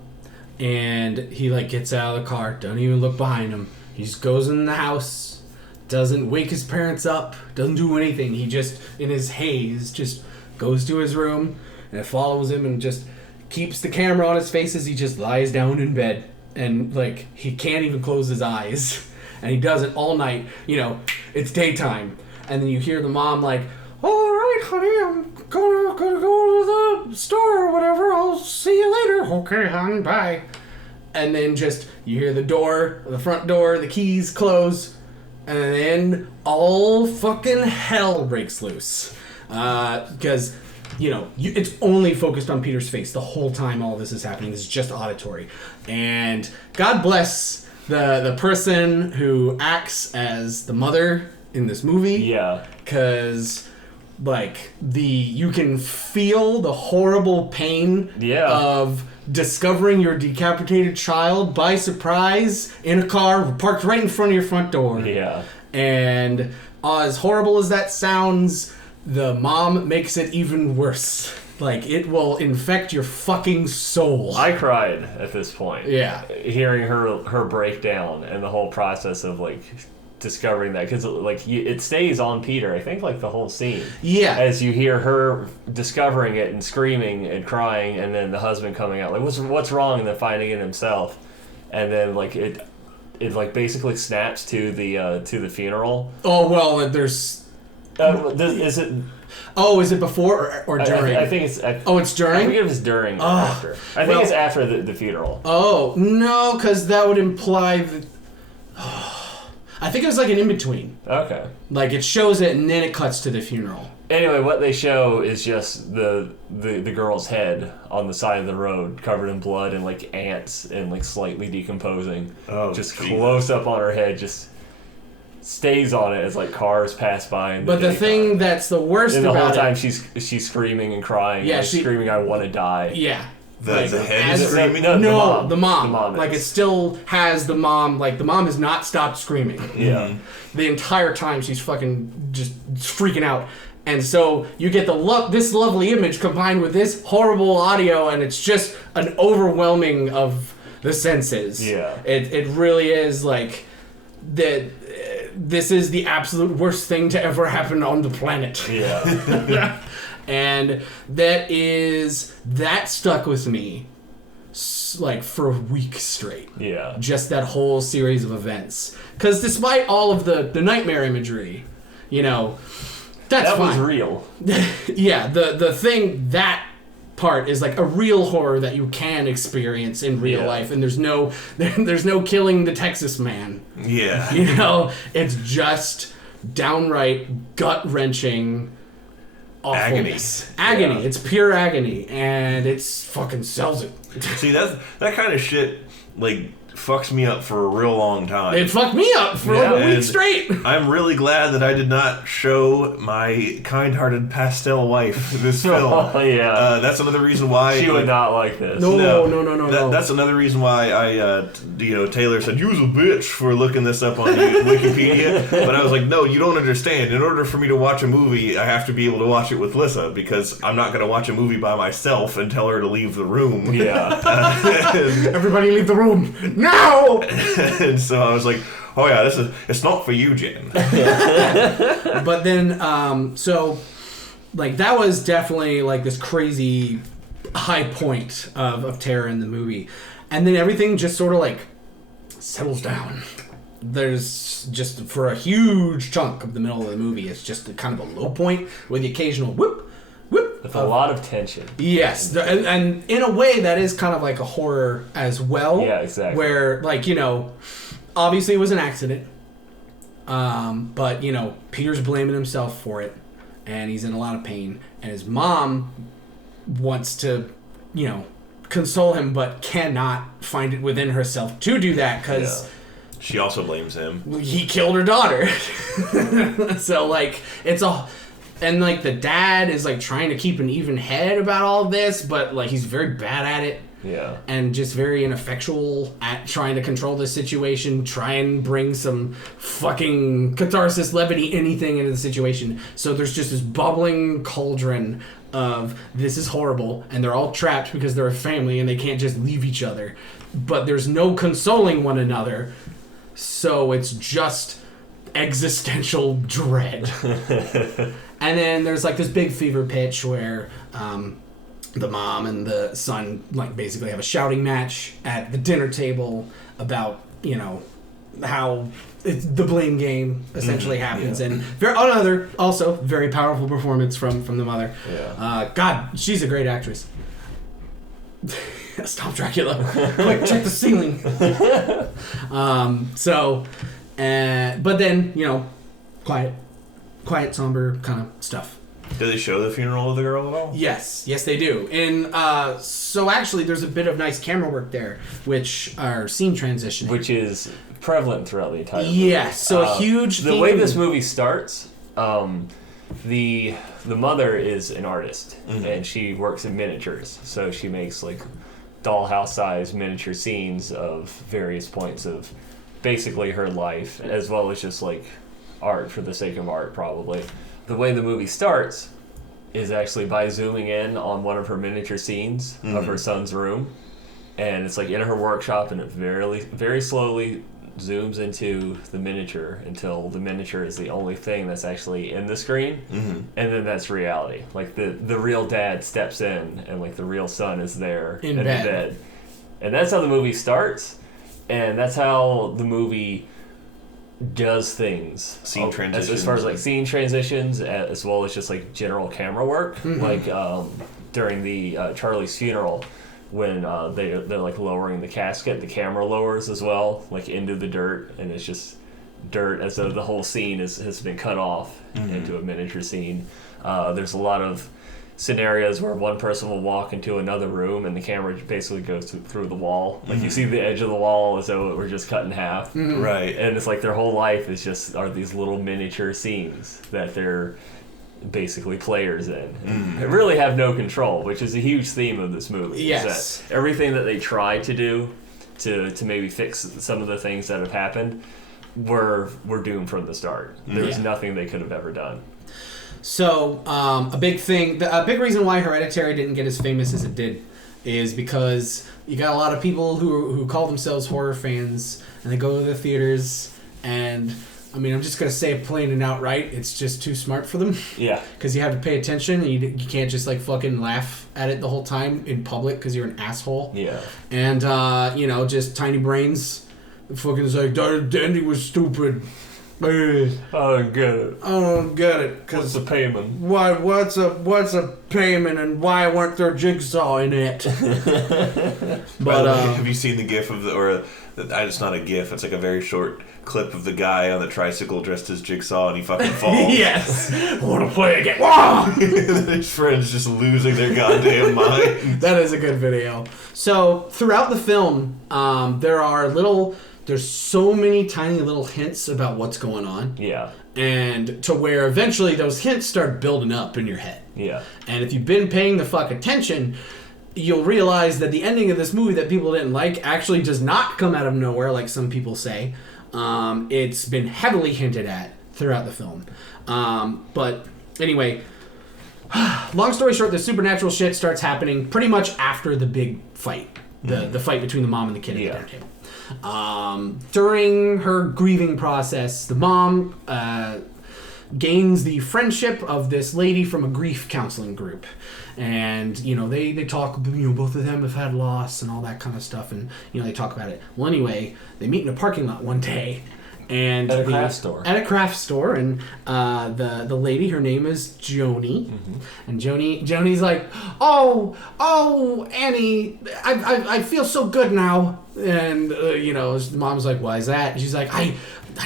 and he gets out of the car, don't even look behind him. He just goes in the house, doesn't wake his parents up, doesn't do anything. He just, in his haze, just goes to his room and it follows him and just keeps the camera on his face as he just lies down in bed. And he can't even close his eyes. And he does it all night. It's daytime. And then you hear the mom all right, honey, I'm gonna go to the store or whatever. I'll see you later. Okay, hon, bye. And then you hear the front door, the keys close. And then all fucking hell breaks loose. Because, it's only focused on Peter's face the whole time all this is happening. This is just auditory. And God bless the person who acts as the mother in this movie. Yeah. Because, you can feel the horrible pain of discovering your decapitated child by surprise in a car parked right in front of your front door. Yeah. And as horrible as that sounds, the mom makes it even worse. It will infect your fucking soul. I cried at this point. Yeah. Hearing her breakdown and the whole process of, discovering that. Because, it stays on Peter, I think, the whole scene. Yeah. As you hear her discovering it and screaming and crying, and then the husband coming out, what's wrong? And then finding it himself. And then, it basically snaps to the funeral. Oh, well, there's... Is it... Oh, is it before or during? I think it's... it's during? I forget if it's during or after. I think it's after the funeral. Oh, no, because that would imply that... I think it was an in-between. Okay. It shows it and then it cuts to the funeral. Anyway, what they show is just the girl's head on the side of the road, covered in blood and ants and slightly decomposing. Oh, just Jesus. close up on her head, just stays on it as cars pass by. But the thing that's the worst and the about whole time it, she's screaming and crying, screaming, "I want to die." Yeah. The head is screaming? No, the mom. The mom it still has the mom. The mom has not stopped screaming. Yeah. The entire time she's fucking just freaking out. And so you get this lovely image combined with this horrible audio, and it's just an overwhelming of the senses. Yeah. It really is this is the absolute worst thing to ever happen on the planet. Yeah. And that stuck with me for weeks straight. Yeah. Just that whole series of events. Because despite all of the nightmare imagery, that's that fine. was real. Yeah, the thing, that part is a real horror that you can experience in real life, and there's no killing the Texas man. Yeah. It's just downright gut-wrenching awfulness. Agony. Yeah. It's pure agony, and it's fucking sells it. See, that kind of shit, fucks me up for a real long time. It fucked me up for like a week straight. I'm really glad that I did not show my kind-hearted pastel wife this film. Oh, yeah. That's another reason why... She would not like this. No. That's another reason why Taylor said, "You was a bitch for looking this up on Wikipedia." But I was like, no, you don't understand. In order for me to watch a movie, I have to be able to watch it with Lissa, because I'm not going to watch a movie by myself and tell her to leave the room. Yeah. Everybody leave the room now! And so I was like, oh yeah, it's not for you, Jen. But then, so, like, that was definitely, like, this crazy high point of terror in the movie. And then everything just sort of, like, settles down. There's just, for a huge chunk of the middle of the movie, it's just kind of a low point with the occasional whoop. With a lot of tension. Yes, and in a way that is kind of like a horror as well. Yeah, exactly. Where, like, obviously it was an accident, but, Peter's blaming himself for it, and he's in a lot of pain, and his mom wants to, console him, but cannot find it within herself to do that, because... Yeah. She also blames him. He killed her daughter. So, like, it's a... And, like, the dad is, like, trying to keep an even head about all of this, but, like, he's very bad at it. Yeah. And just very ineffectual at trying to control the situation, try and bring some fucking catharsis, levity, anything into the situation. So there's just this bubbling cauldron of this is horrible, and they're all trapped because they're a family and they can't just leave each other. But there's no consoling one another, so it's just existential dread. And then there's, like, this big fever pitch where the mom and the son, like, basically have a shouting match at the dinner table about, how the blame game essentially happens. Yeah. And another, also, very powerful performance from the mother. Yeah. God, she's a great actress. Stop, Dracula. Quick, check the ceiling. But then, quiet, somber kind of stuff. Do they show the funeral of the girl at all? Yes, they do. And so actually, there's a bit of nice camera work there, which are scene transitioning, which is prevalent throughout the entire movie. Yes, so a huge. The way this movie starts, the mother is an artist, and she works in miniatures. So she makes, like, dollhouse-sized miniature scenes of various points of basically her life, as well as just, like, art for the sake of art, probably. The way the movie starts is actually by zooming in on one of her miniature scenes of her son's room, and it's, like, in her workshop, and it very, very slowly zooms into the miniature until the miniature is the only thing that's actually in the screen, and then that's reality. Like, the real dad steps in, and, like, the real son is there in bed. And that's how the movie starts, and that's how the movie does things. Scene transitions. As far as, like, scene transitions, as well as just, like, general camera work. Like, during the Charlie's funeral, when they're, like, lowering the casket, the camera lowers as well, like, into the dirt, and it's just dirt as though the whole scene has been cut off into a miniature scene. There's a lot of scenarios where one person will walk into another room and the camera basically goes through the wall. Like, you see the edge of the wall as though it were just cut in half. Right. And it's like their whole life are these little miniature scenes that they're basically players in. They really have no control, which is a huge theme of this movie. Yes. Is that everything that they try to do to maybe fix some of the things that have happened were doomed from the start. There was nothing they could have ever done. So, a big reason why Hereditary didn't get as famous as it did is because you got a lot of people who call themselves horror fans, and they go to the theaters, and, I mean, I'm just going to say it plain and outright, it's just too smart for them. Yeah. Because you have to pay attention, and you can't just, like, fucking laugh at it the whole time in public because you're an asshole. Yeah. And, just tiny brains. Fucking is like, Dandy was stupid. I don't get it. I don't get it. What's the payment? What's a payment and why weren't there jigsaw in it? By the way, have you seen the GIF of it's not a GIF. It's like a very short clip of the guy on the tricycle dressed as Jigsaw, and he fucking falls. Yes. I want to play again. And then his friends just losing their goddamn mind. That is a good video. So throughout the film, there's so many tiny little hints about what's going on. Yeah. And to where eventually those hints start building up in your head. Yeah. And if you've been paying the fuck attention, you'll realize that the ending of this movie that people didn't like actually does not come out of nowhere like some people say. It's been heavily hinted at throughout the film. But anyway, long story short, the supernatural shit starts happening pretty much after the big fight. The fight between the mom and the kid at the dinner table. During her grieving process, the mom gains the friendship of this lady from a grief counseling group. And, they talk, both of them have had loss and all that kind of stuff. And, they talk about it. Well, anyway, they meet in a parking lot one day. And at a craft store. At a craft store. And the lady, her name is Joni. Mm-hmm. And Joni's like, oh, Annie, I feel so good now. And, the mom's like, why is that? And she's like, I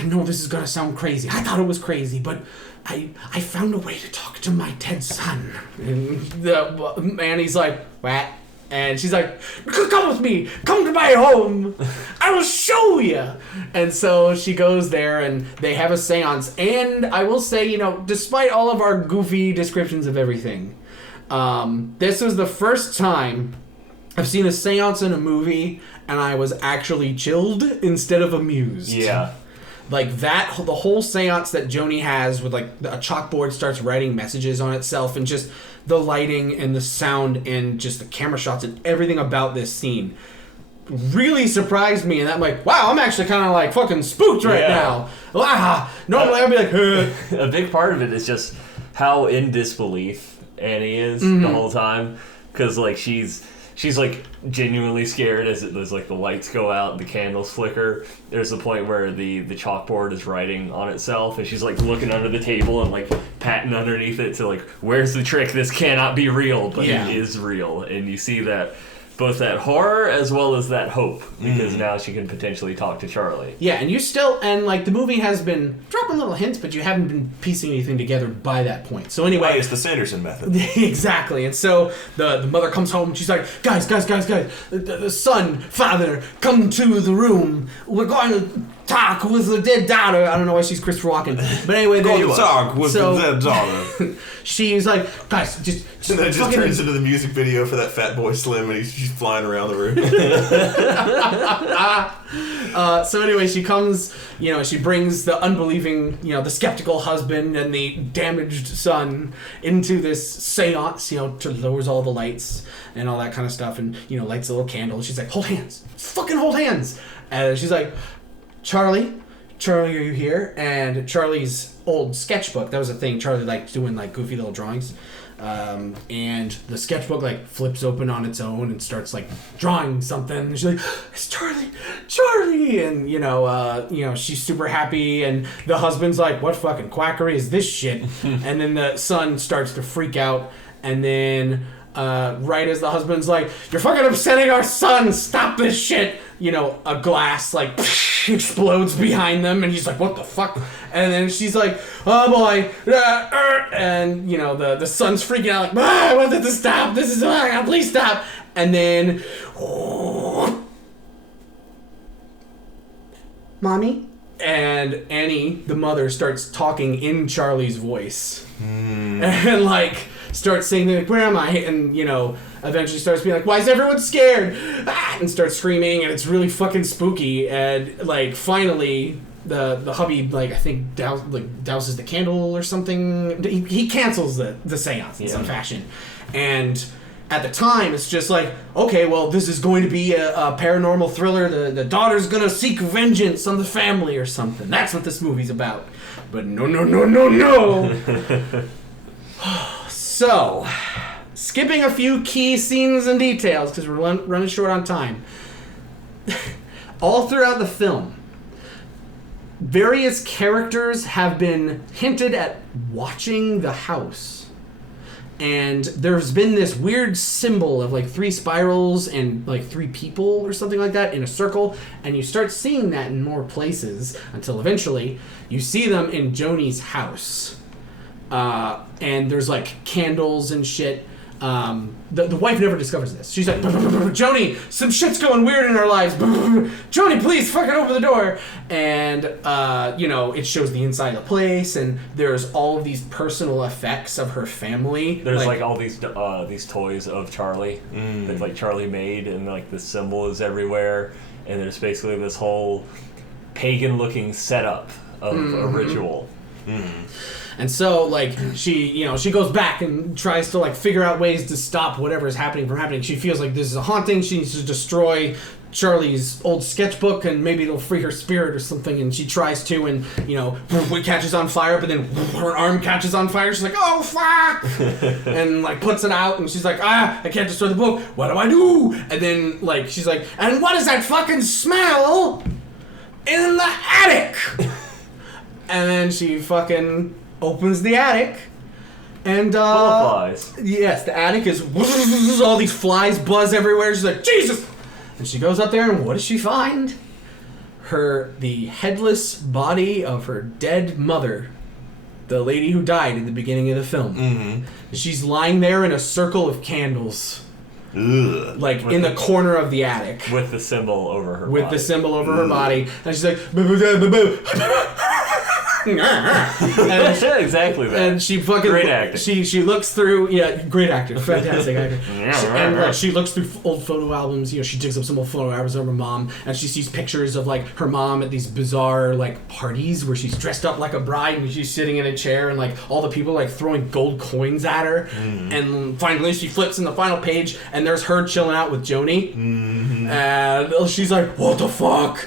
know this is going to sound crazy. I thought it was crazy, but I found a way to talk to my dead son. And Annie's like, what? And she's like, come with me. Come to my home. I will show you. And so she goes there, and they have a seance. And I will say, despite all of our goofy descriptions of everything, this was the first time I've seen a seance in a movie, and I was actually chilled instead of amused. Yeah. Like that, the whole seance that Joni has with like a chalkboard starts writing messages on itself, and just the lighting and the sound and just the camera shots and everything about this scene really surprised me. And I'm like, wow, I'm actually kind of like fucking spooked right now. Wow. Normally I'd be like, a big part of it is just how in disbelief Annie is the whole time, because like she's like genuinely scared as like the lights go out, the candles flicker. There's a point where the chalkboard is writing on itself, and she's like looking under the table and like patting underneath it to like, where's the trick? This cannot be real, but it is real. And you see that both that horror as well as that hope, because now she can potentially talk to Charlie. Yeah, and the movie has been dropping little hints, but you haven't been piecing anything together by that point. So anyway... It's the Sanderson method. Exactly. And so the mother comes home, and she's like, guys, the son, father, come to the room. We're going to talk with the dead daughter. I don't know why she's Christopher Walken. But anyway, there you talk with the dead daughter. She's like, guys, just and then it just turns into the music video for that Fat Boy Slim, and he's flying around the room. So anyway, she comes, she brings the unbelieving, the skeptical husband and the damaged son into this seance, lowers all the lights and all that kind of stuff, and, lights a little candle. She's like, hold hands. Fucking hold hands. And she's like, Charlie, are you here? And Charlie's old sketchbook, that was a thing. Charlie liked doing like goofy little drawings. And the sketchbook like flips open on its own and starts like drawing something. And she's like, it's Charlie, and she's super happy. And the husband's like, what fucking quackery is this shit? And then the son starts to freak out, and then right as the husband's like, you're fucking upsetting our son, stop this shit, a glass like explodes behind them, and he's like, what the fuck? And then she's like, oh boy, and the son's freaking out like, I want it to stop, this is please stop. And then Mommy? And Annie, the mother, starts talking in Charlie's voice. And like starts saying like, where am I? And eventually starts being like, why is everyone scared? And starts screaming, and it's really fucking spooky. And like finally the hubby like I think douses the candle or something. He cancels the seance in some fashion. And at the time, it's just like, okay, well, this is going to be a paranormal thriller. The daughter's gonna seek vengeance on the family or something. That's what this movie's about. But no. So, skipping a few key scenes and details, because we're running short on time. All throughout the film, various characters have been hinted at watching the house. And there's been this weird symbol of like 3 spirals and like 3 people or something like that in a circle. And you start seeing that in more places until eventually you see them in Joni's house. And there's like candles and shit. The wife never discovers this. She's like, Joni, some shit's going weird in our lives. Joni, please fucking open the door. And, it shows the inside of the place, and there's all of these personal effects of her family. There's like all these toys of Charlie that like Charlie made, and like the symbol is everywhere. And there's basically this whole pagan-looking setup of a ritual. And so, like, she goes back and tries to, like, figure out ways to stop whatever is happening from happening. She feels like this is a haunting. She needs to destroy Charlie's old sketchbook, and maybe it'll free her spirit or something. And she tries to, and, it catches on fire, but then her arm catches on fire. She's like, oh, fuck! And, like, puts it out, and she's like, I can't destroy the book. What do I do? And then, like, she's like, and what is that fucking smell in the attic? And then she fucking opens the attic, and full of flies. Yes, the attic is all these flies buzz everywhere. She's like, Jesus! And she goes up there, and what does she find? The headless body of her dead mother, the lady who died in the beginning of the film. Mm-hmm. She's lying there in a circle of candles. Ugh. Like in the corner of the attic. With the symbol over her body. With the symbol over her body. And she's like, and exactly that. And she fucking great acting. She looks through great actor, fantastic actor. And she looks through old photo albums. She digs up some old photo albums of her mom, and she sees pictures of like her mom at these bizarre like parties where she's dressed up like a bride and she's sitting in a chair and like all the people like throwing gold coins at her. And finally she flips in the final page and there's her chilling out with Joni. And she's like, what the fuck?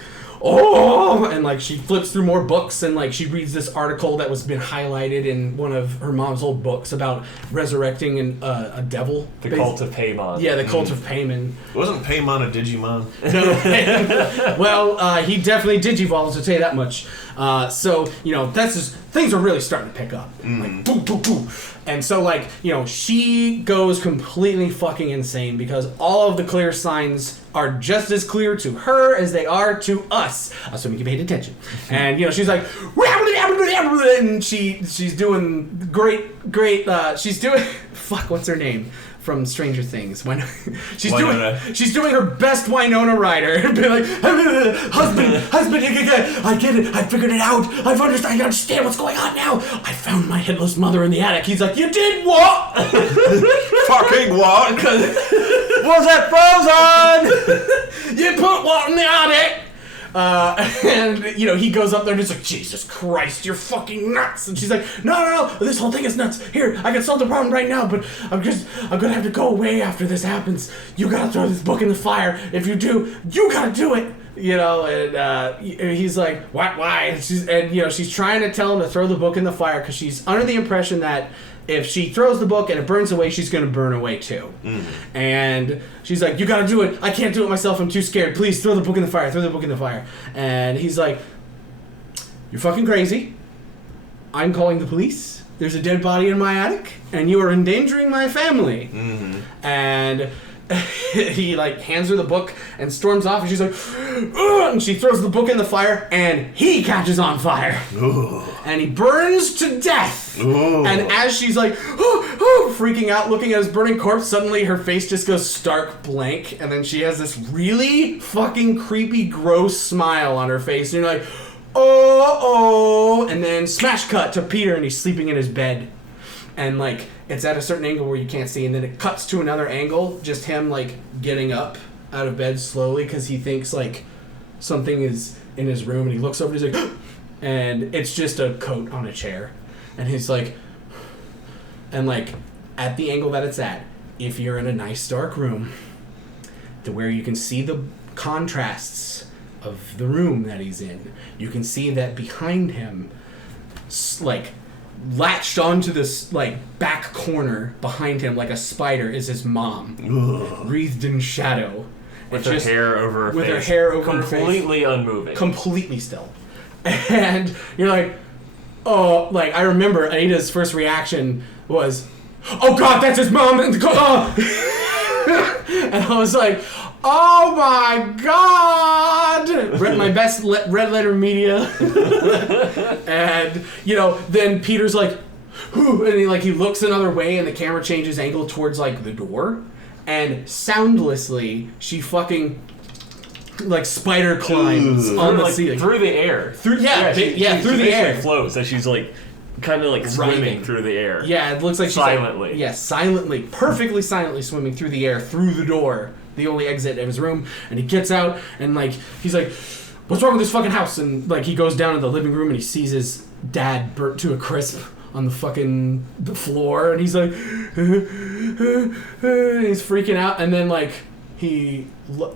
Oh, and like she flips through more books and like she reads this article that was been highlighted in one of her mom's old books about resurrecting a devil. The cult of Paimon. Yeah, the cult of Paimon. Wasn't Paimon a Digimon? No. Well, he definitely digivolves, I'll tell you that much. So that's just, things are really starting to pick up. Like, boo, boo, boo. And so, like, she goes completely fucking insane because all of the clear signs are just as clear to her as they are to us, assuming you paid attention. And, she's like, and she's doing great, she's doing, fuck, what's her name? From Stranger Things. She's doing her best Winona Ryder and be like, husband, I get it, I figured it out, I understand what's going on now. I found my headless mother in the attic. He's like, you did what? Fucking what? Was that frozen? You put what in the attic? And he goes up there and he's like, Jesus Christ, you're fucking nuts. And she's like, no, this whole thing is nuts. Here, I can solve the problem right now, but I'm gonna have to go away after this happens. You gotta throw this book in the fire. If you do, you gotta do it. And he's like, what, why? And she's trying to tell him to throw the book in the fire because she's under the impression that if she throws the book and it burns away, she's going to burn away too. And she's like, you got to do it. I can't do it myself. I'm too scared. Please throw the book in the fire. Throw the book in the fire. And he's like, you're fucking crazy. I'm calling the police. There's a dead body in my attic and you are endangering my family. And he like hands her the book and storms off and she's like, ugh, and she throws the book in the fire and he catches on fire. Ooh. And he burns to death. Ooh. And as she's like freaking out looking at his burning corpse, suddenly her face just goes stark blank and then she has this really fucking creepy gross smile on her face and you're like, oh, and then smash cut to Peter and he's sleeping in his bed. And like it's at a certain angle where you can't see, and then it cuts to another angle, just him like getting up out of bed slowly because he thinks like something is in his room, and he looks over and he's like, and it's just a coat on a chair, and he's like, and like at the angle that it's at, if you're in a nice dark room, to where you can see the contrasts of the room that he's in, you can see that behind him, like latched onto this like back corner behind him like a spider is his mom. Ugh. Wreathed in shadow with her hair over her face, her hair over her face, completely unmoving, completely still. And you're like, oh, like, I remember Anita's first reaction was, oh God, that's his mom! And I was like, oh my God! Read my best red letter media. And, then Peter's like, whew, and he looks another way and the camera changes angle towards, like, the door. And soundlessly, she fucking, like, spider climbs on the ceiling. Through the air. Through the air. Floats, so she's, like, kind of, like, swimming through the air. Yeah, it looks like she's silently. Silently, perfectly silently swimming through the air, through the door, the only exit of his room. And he gets out, and, like, he's like, what's wrong with this fucking house? And, like, he goes down to the living room, and he sees his dad burnt to a crisp on the floor, and he's like, and he's freaking out. And then, like,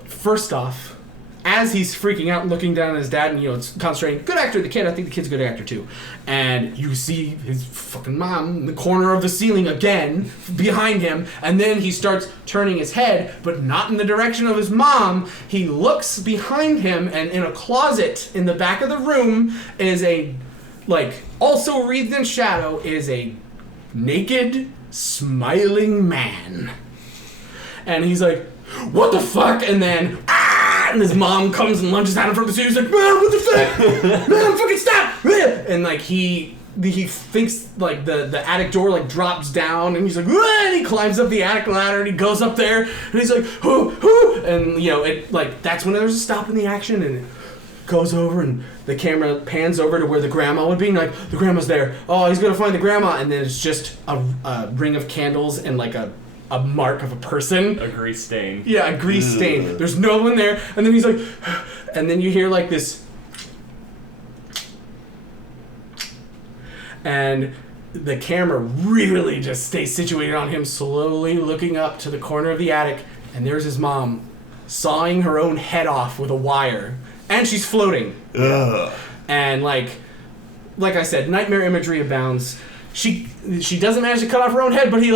first off, as he's freaking out and looking down at his dad and, it's concentrating, good actor, the kid, I think the kid's a good actor too. And you see his fucking mom in the corner of the ceiling again, behind him, and then he starts turning his head, but not in the direction of his mom. He looks behind him, and in a closet in the back of the room is also wreathed in shadow, is a naked, smiling man. And he's like, what the fuck? And then, and his mom comes and lunges at him from the ceiling. He's like, man, what the fuck? Man, fucking stop! And, like, he thinks, like, the attic door, like, drops down, and he's like, and he climbs up the attic ladder, and he goes up there, and he's like, hoo, hoo, and, it, like, that's when there's a stop in the action, and it goes over, and the camera pans over to where the grandma would be, and, like, the grandma's there. Oh, he's gonna find the grandma, and then it's just a ring of candles and, like, a mark of a person. A grease stain. Yeah, a grease stain. There's no one there. And then he's like, and then you hear like this. And the camera really just stays situated on him, slowly looking up to the corner of the attic. And there's his mom sawing her own head off with a wire. And she's floating. Ugh. And like I said, nightmare imagery abounds. She doesn't manage to cut off her own head, but he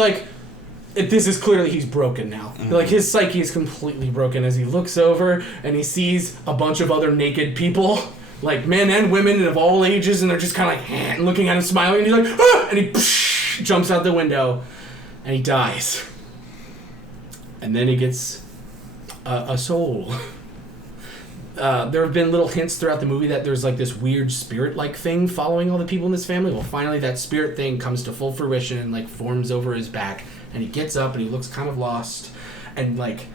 this is clearly he's broken now. Mm-hmm. Like, his psyche is completely broken as he looks over and he sees a bunch of other naked people, like men and women and of all ages, and they're just kind of like looking at him, smiling, and he's like, ah! And he jumps out the window and he dies. And then he gets a soul. There have been little hints throughout the movie that there's like this weird spirit-like thing following all the people in this family. Well, finally that spirit thing comes to full fruition and like forms over his back. And he gets up and he looks kind of lost, and like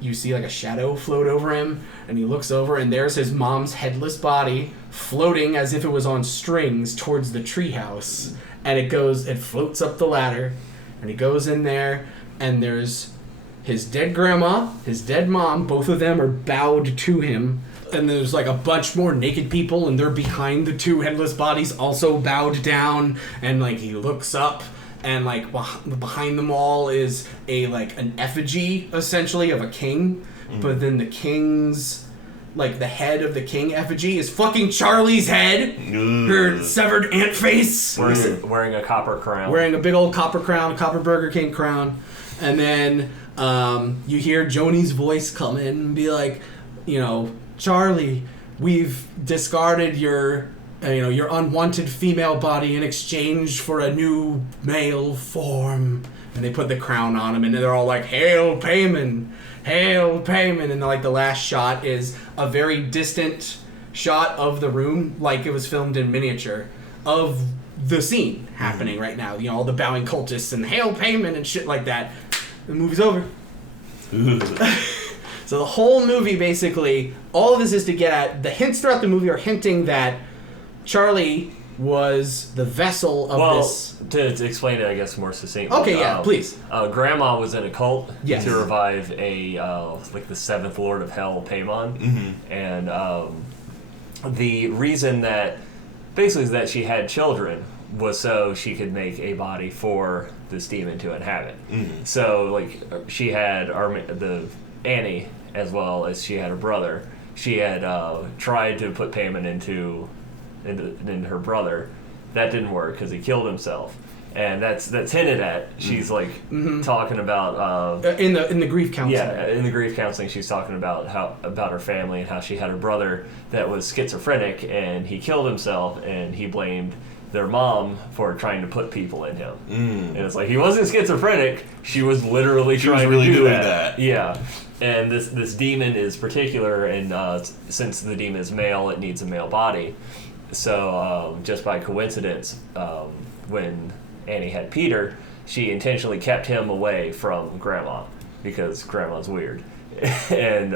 you see like a shadow float over him, and he looks over and there's his mom's headless body floating as if it was on strings towards the treehouse, and it floats up the ladder, and he goes in there, and there's his dead grandma, his dead mom, both of them are bowed to him, and there's like a bunch more naked people, and they're behind the two headless bodies also bowed down, and like he looks up. And like behind them all is an effigy essentially of a king, but then the king's the head of the king effigy is fucking Charlie's head, her severed ant face, wearing a copper crown, wearing a big old copper crown, copper Burger King crown, and then you hear Joni's voice come in and be like, Charlie, we've discarded your unwanted female body in exchange for a new male form. And they put the crown on him, and they're all like, Hail Payman! Hail Payman! And like the last shot is a very distant shot of the room, like it was filmed in miniature, of the scene happening right now. All the bowing cultists and Hail Payman and shit like that. The movie's over. So the whole movie, basically, all of this is to get at, the hints throughout the movie are hinting that Charlie was the vessel of this. To explain it, I guess, more succinctly. Okay, yeah, please. Grandma was in a cult to revive the seventh Lord of Hell, Paimon. And the reason that, basically, is that she had children was so she could make a body for this demon to inhabit. So, she had the Annie, as well as she had her brother. She had tried to put Paimon into her brother. That didn't work because he killed himself. And that's hinted at. She's like talking about in the grief counseling. Yeah, in the grief counseling, she's talking about her family and how she had a brother that was schizophrenic and he killed himself and he blamed their mom for trying to put people in him. And it's like he wasn't schizophrenic; she was literally trying to do that. Yeah, and this demon is particular, and since the demon is male, it needs a male body. So just by coincidence, when Annie had Peter, she intentionally kept him away from Grandma because Grandma's weird. And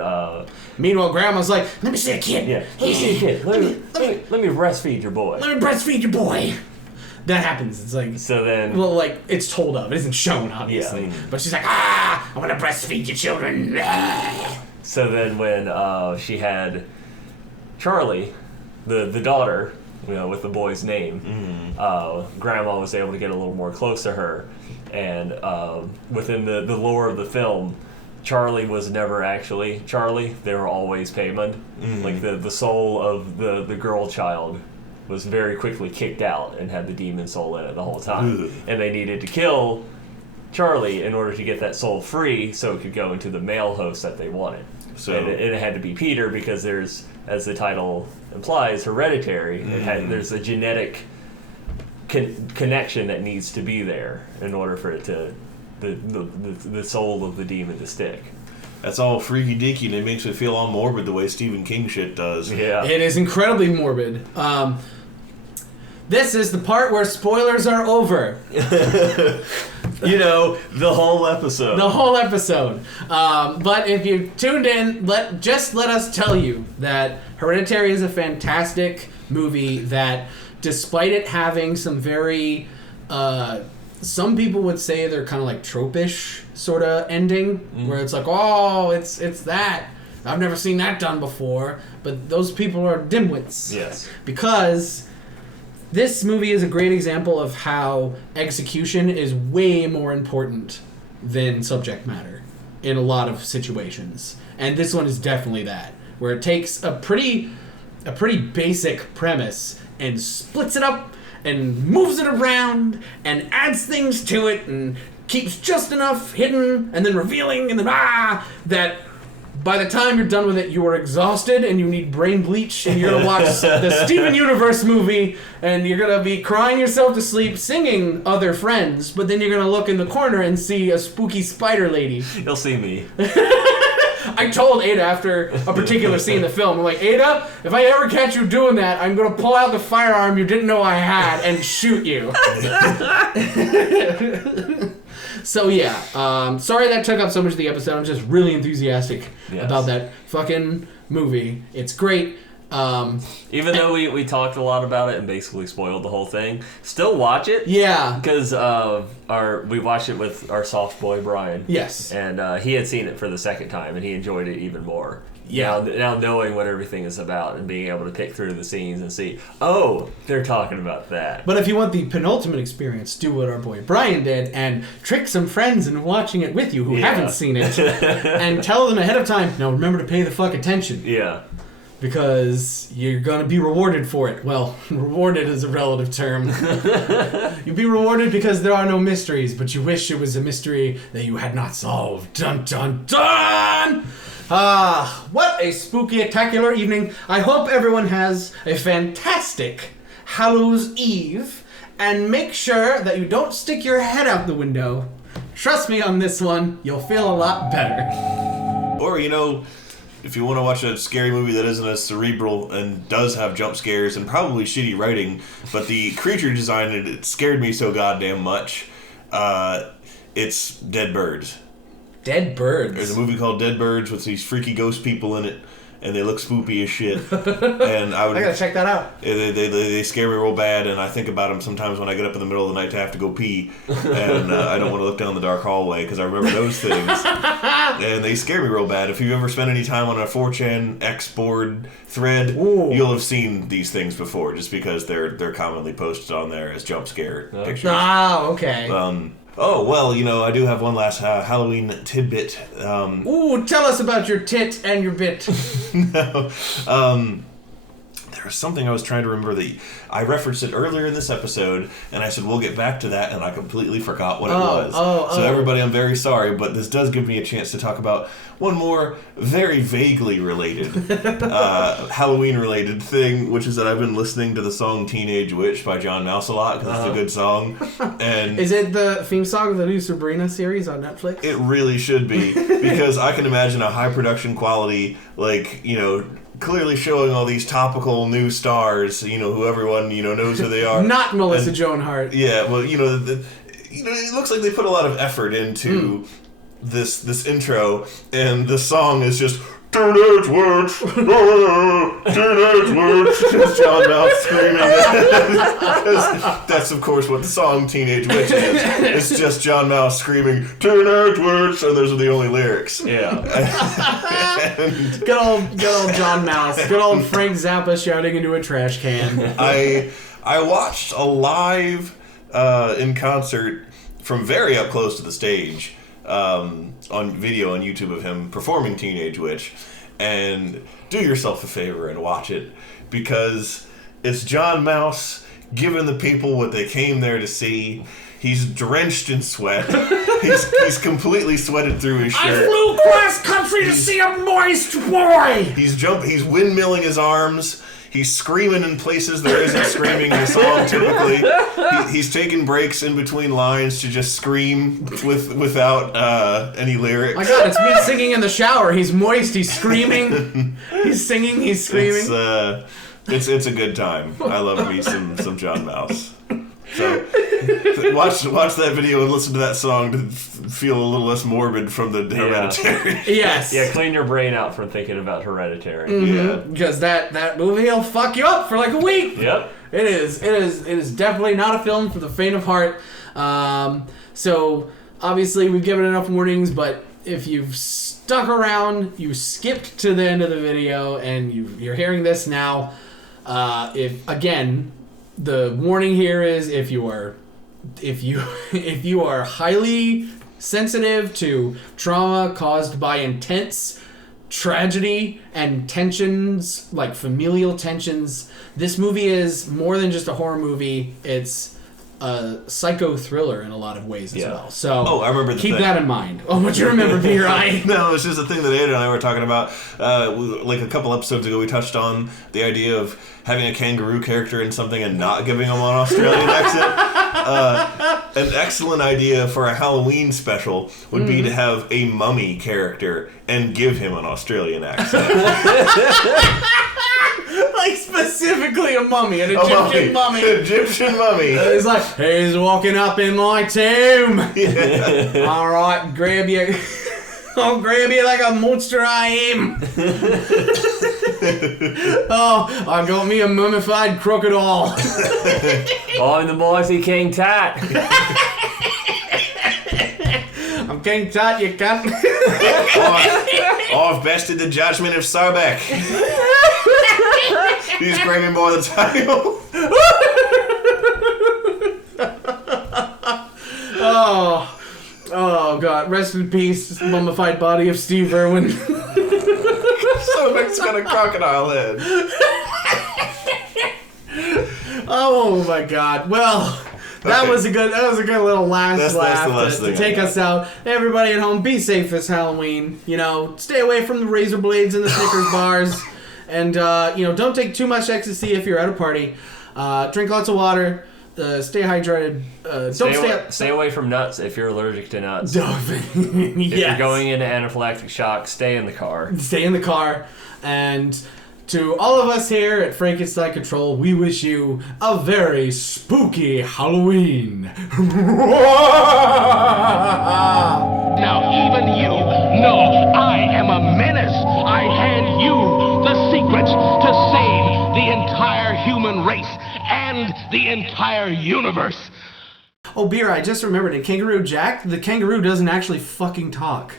meanwhile, Grandma's like, "Let me see a kid. Yeah, let me see a kid. Let me breastfeed your boy. Let me breastfeed your boy." That happens. It's like so then. Well, like it's told of. It isn't shown, obviously. Yeah. But she's like, I want to breastfeed your children. So then, when she had Charlie, the daughter, with the boy's name, Grandma was able to get a little more close to her, and within the lore of the film, Charlie was never actually Charlie. They were always Paymon. Like the soul of the girl child was very quickly kicked out and had the demon soul in it the whole time. And they needed to kill Charlie in order to get that soul free so it could go into the male host that they wanted. So and it had to be Peter because there's, as the title implies, hereditary. There's a genetic connection that needs to be there in order for it to the soul of the demon to stick. That's all freaky deaky, and it makes me feel all morbid the way Stephen King shit does. Yeah, it is incredibly morbid. This is the part where spoilers are over. The whole episode. The whole episode. But if you tuned in, let us tell you that Hereditary is a fantastic movie that, despite it having some very, some people would say they're kind of like trope-ish sort of ending, where it's like, oh, it's that. I've never seen that done before. But those people are dimwits. Yes. Because this movie is a great example of how execution is way more important than subject matter in a lot of situations. And this one is definitely that, where it takes a pretty basic premise and splits it up and moves it around and adds things to it and keeps just enough hidden and then revealing and then that by the time you're done with it, you are exhausted and you need brain bleach and you're going to watch the Steven Universe movie and you're going to be crying yourself to sleep singing Other Friends, but then you're going to look in the corner and see a spooky spider lady. You'll see me. I told Ada after a particular scene in the film, I'm like, Ada, if I ever catch you doing that, I'm going to pull out the firearm you didn't know I had and shoot you. So yeah, sorry that took up so much of the episode. I'm just really enthusiastic about that fucking movie. It's great. Even though we talked a lot about it and basically spoiled the whole thing, still watch it. Yeah. Because we watched it with our soft boy Brian. Yes. And he had seen it for the second time and he enjoyed it even more. Yeah. Now knowing what everything is about and being able to pick through the scenes and see, oh, they're talking about that. But if you want the penultimate experience, do what our boy Brian did and trick some friends into watching it with you who haven't seen it and tell them ahead of time, no, remember to pay the fuck attention. Yeah. Because you're going to be rewarded for it. Well, rewarded is a relative term. You'll be rewarded because there are no mysteries, but you wish it was a mystery that you had not solved. Dun, dun, dun! What a spooky-tacular evening. I hope everyone has a fantastic Hallows Eve, and make sure that you don't stick your head out the window. Trust me on this one, you'll feel a lot better. Or, if you want to watch a scary movie that isn't as cerebral and does have jump scares and probably shitty writing, but the creature design, it scared me so goddamn much, it's Dead Birds. Dead Birds? There's a movie called Dead Birds with these freaky ghost people in it, and they look spoopy as shit. And I gotta check that out. They scare me real bad, and I think about them sometimes when I get up in the middle of the night to have to go pee, and I don't want to look down the dark hallway because I remember those things. And they scare me real bad. If you've ever spent any time on a 4chan X board thread, you'll have seen these things before, just because they're commonly posted on there as jump scare pictures. Oh, okay. Oh, well, I do have one last Halloween tidbit. Tell us about your tit and your bit. No. There something I was trying to remember that I referenced it earlier in this episode, and I said we'll get back to that, and I completely forgot what it was. So everybody, I'm very sorry, but this does give me a chance to talk about one more very vaguely related, Halloween-related thing, which is that I've been listening to the song Teenage Witch by John Mouse a lot, because it's a good song. And is it the theme song of the new Sabrina series on Netflix? It really should be, because I can imagine a high production quality, like, you know, clearly showing all these topical new stars, you know, who everyone, you know, knows who they are. Not Melissa Joan Hart. Yeah, well, you know, it looks like they put a lot of effort into this intro, and the song is just Teenage Witch, Teenage Witch. It's John Mouse screaming. That's of course what the song Teenage Witch is. It's just John Mouse screaming Teenage Witch, and those are the only lyrics. Yeah. Good old John Mouse. Good old Frank Zappa shouting into a trash can. I watched a live in concert from very up close to the stage. On video on YouTube of him performing Teenage Witch, and do yourself a favor and watch it, because it's John Mouse giving the people what they came there to see. He's drenched in sweat. He's completely sweated through his shirt. I flew cross country to see a moist boy. He's windmilling his arms. He's screaming in places there isn't screaming in the song typically. He's taking breaks in between lines to just scream without any lyrics. My God, it's me singing in the shower. He's moist. He's screaming. He's singing. He's screaming. It's a good time. I love me some John Mouse. So watch that video and listen to that song to feel a little less morbid from the Hereditary. Yes. Yeah, clean your brain out from thinking about Hereditary. Yeah. Because that movie will fuck you up for like a week. Yep. It is definitely not a film for the faint of heart. So obviously we've given enough warnings, but if you've stuck around, you skipped to the end of the video, and you're hearing this now, the warning here is if you are highly sensitive to trauma caused by intense tragedy and tensions, like familial tensions, this movie is more than just a horror movie. It's a psycho thriller in a lot of ways as well. So I remember keep that in mind. Oh, what you remember, Peter? No, it's just a thing that Ada and I were talking about. Like a couple episodes ago, we touched on the idea of having a kangaroo character in something and not giving them an Australian accent. An excellent idea for a Halloween special would be to have a mummy character and give him an Australian accent. Like specifically a mummy, an Egyptian mummy. Egyptian mummy. He's like, he's walking up in my tomb. Yeah. All right, grab you. I'll grab you like a monster I am. Oh, I got me a mummified crocodile. I'm the mighty King Tut. I'm King Tut, you cunt. I've bested the judgment of Sobek. He's grabbing by the tail. Oh God! Rest in peace, mummified body of Steve Irwin. Sobek's got a crocodile head. Oh my God! Well, that was a good little last laugh to take us out. Everybody at home, be safe this Halloween. You know, stay away from the razor blades and the Snickers bars, and don't take too much ecstasy if you're at a party. Drink lots of water. Stay hydrated. Stay away from nuts if you're allergic to nuts. If you're going into anaphylactic shock, stay in the car. Stay in the car. And to all of us here at Frankenstein Control, we wish you a very spooky Halloween. Now even you know I am a menace. I hand you the secrets to save the entire human race and the entire universe. Oh, Beer, I just remembered, in Kangaroo Jack, the kangaroo doesn't actually fucking talk.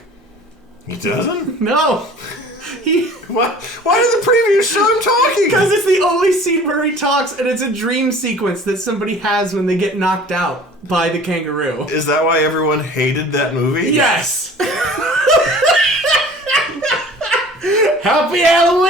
He doesn't? No! Why did the preview show him talking? Because it's the only scene where he talks, and it's a dream sequence that somebody has when they get knocked out by the kangaroo. Is that why everyone hated that movie? Yes! Happy Halloween!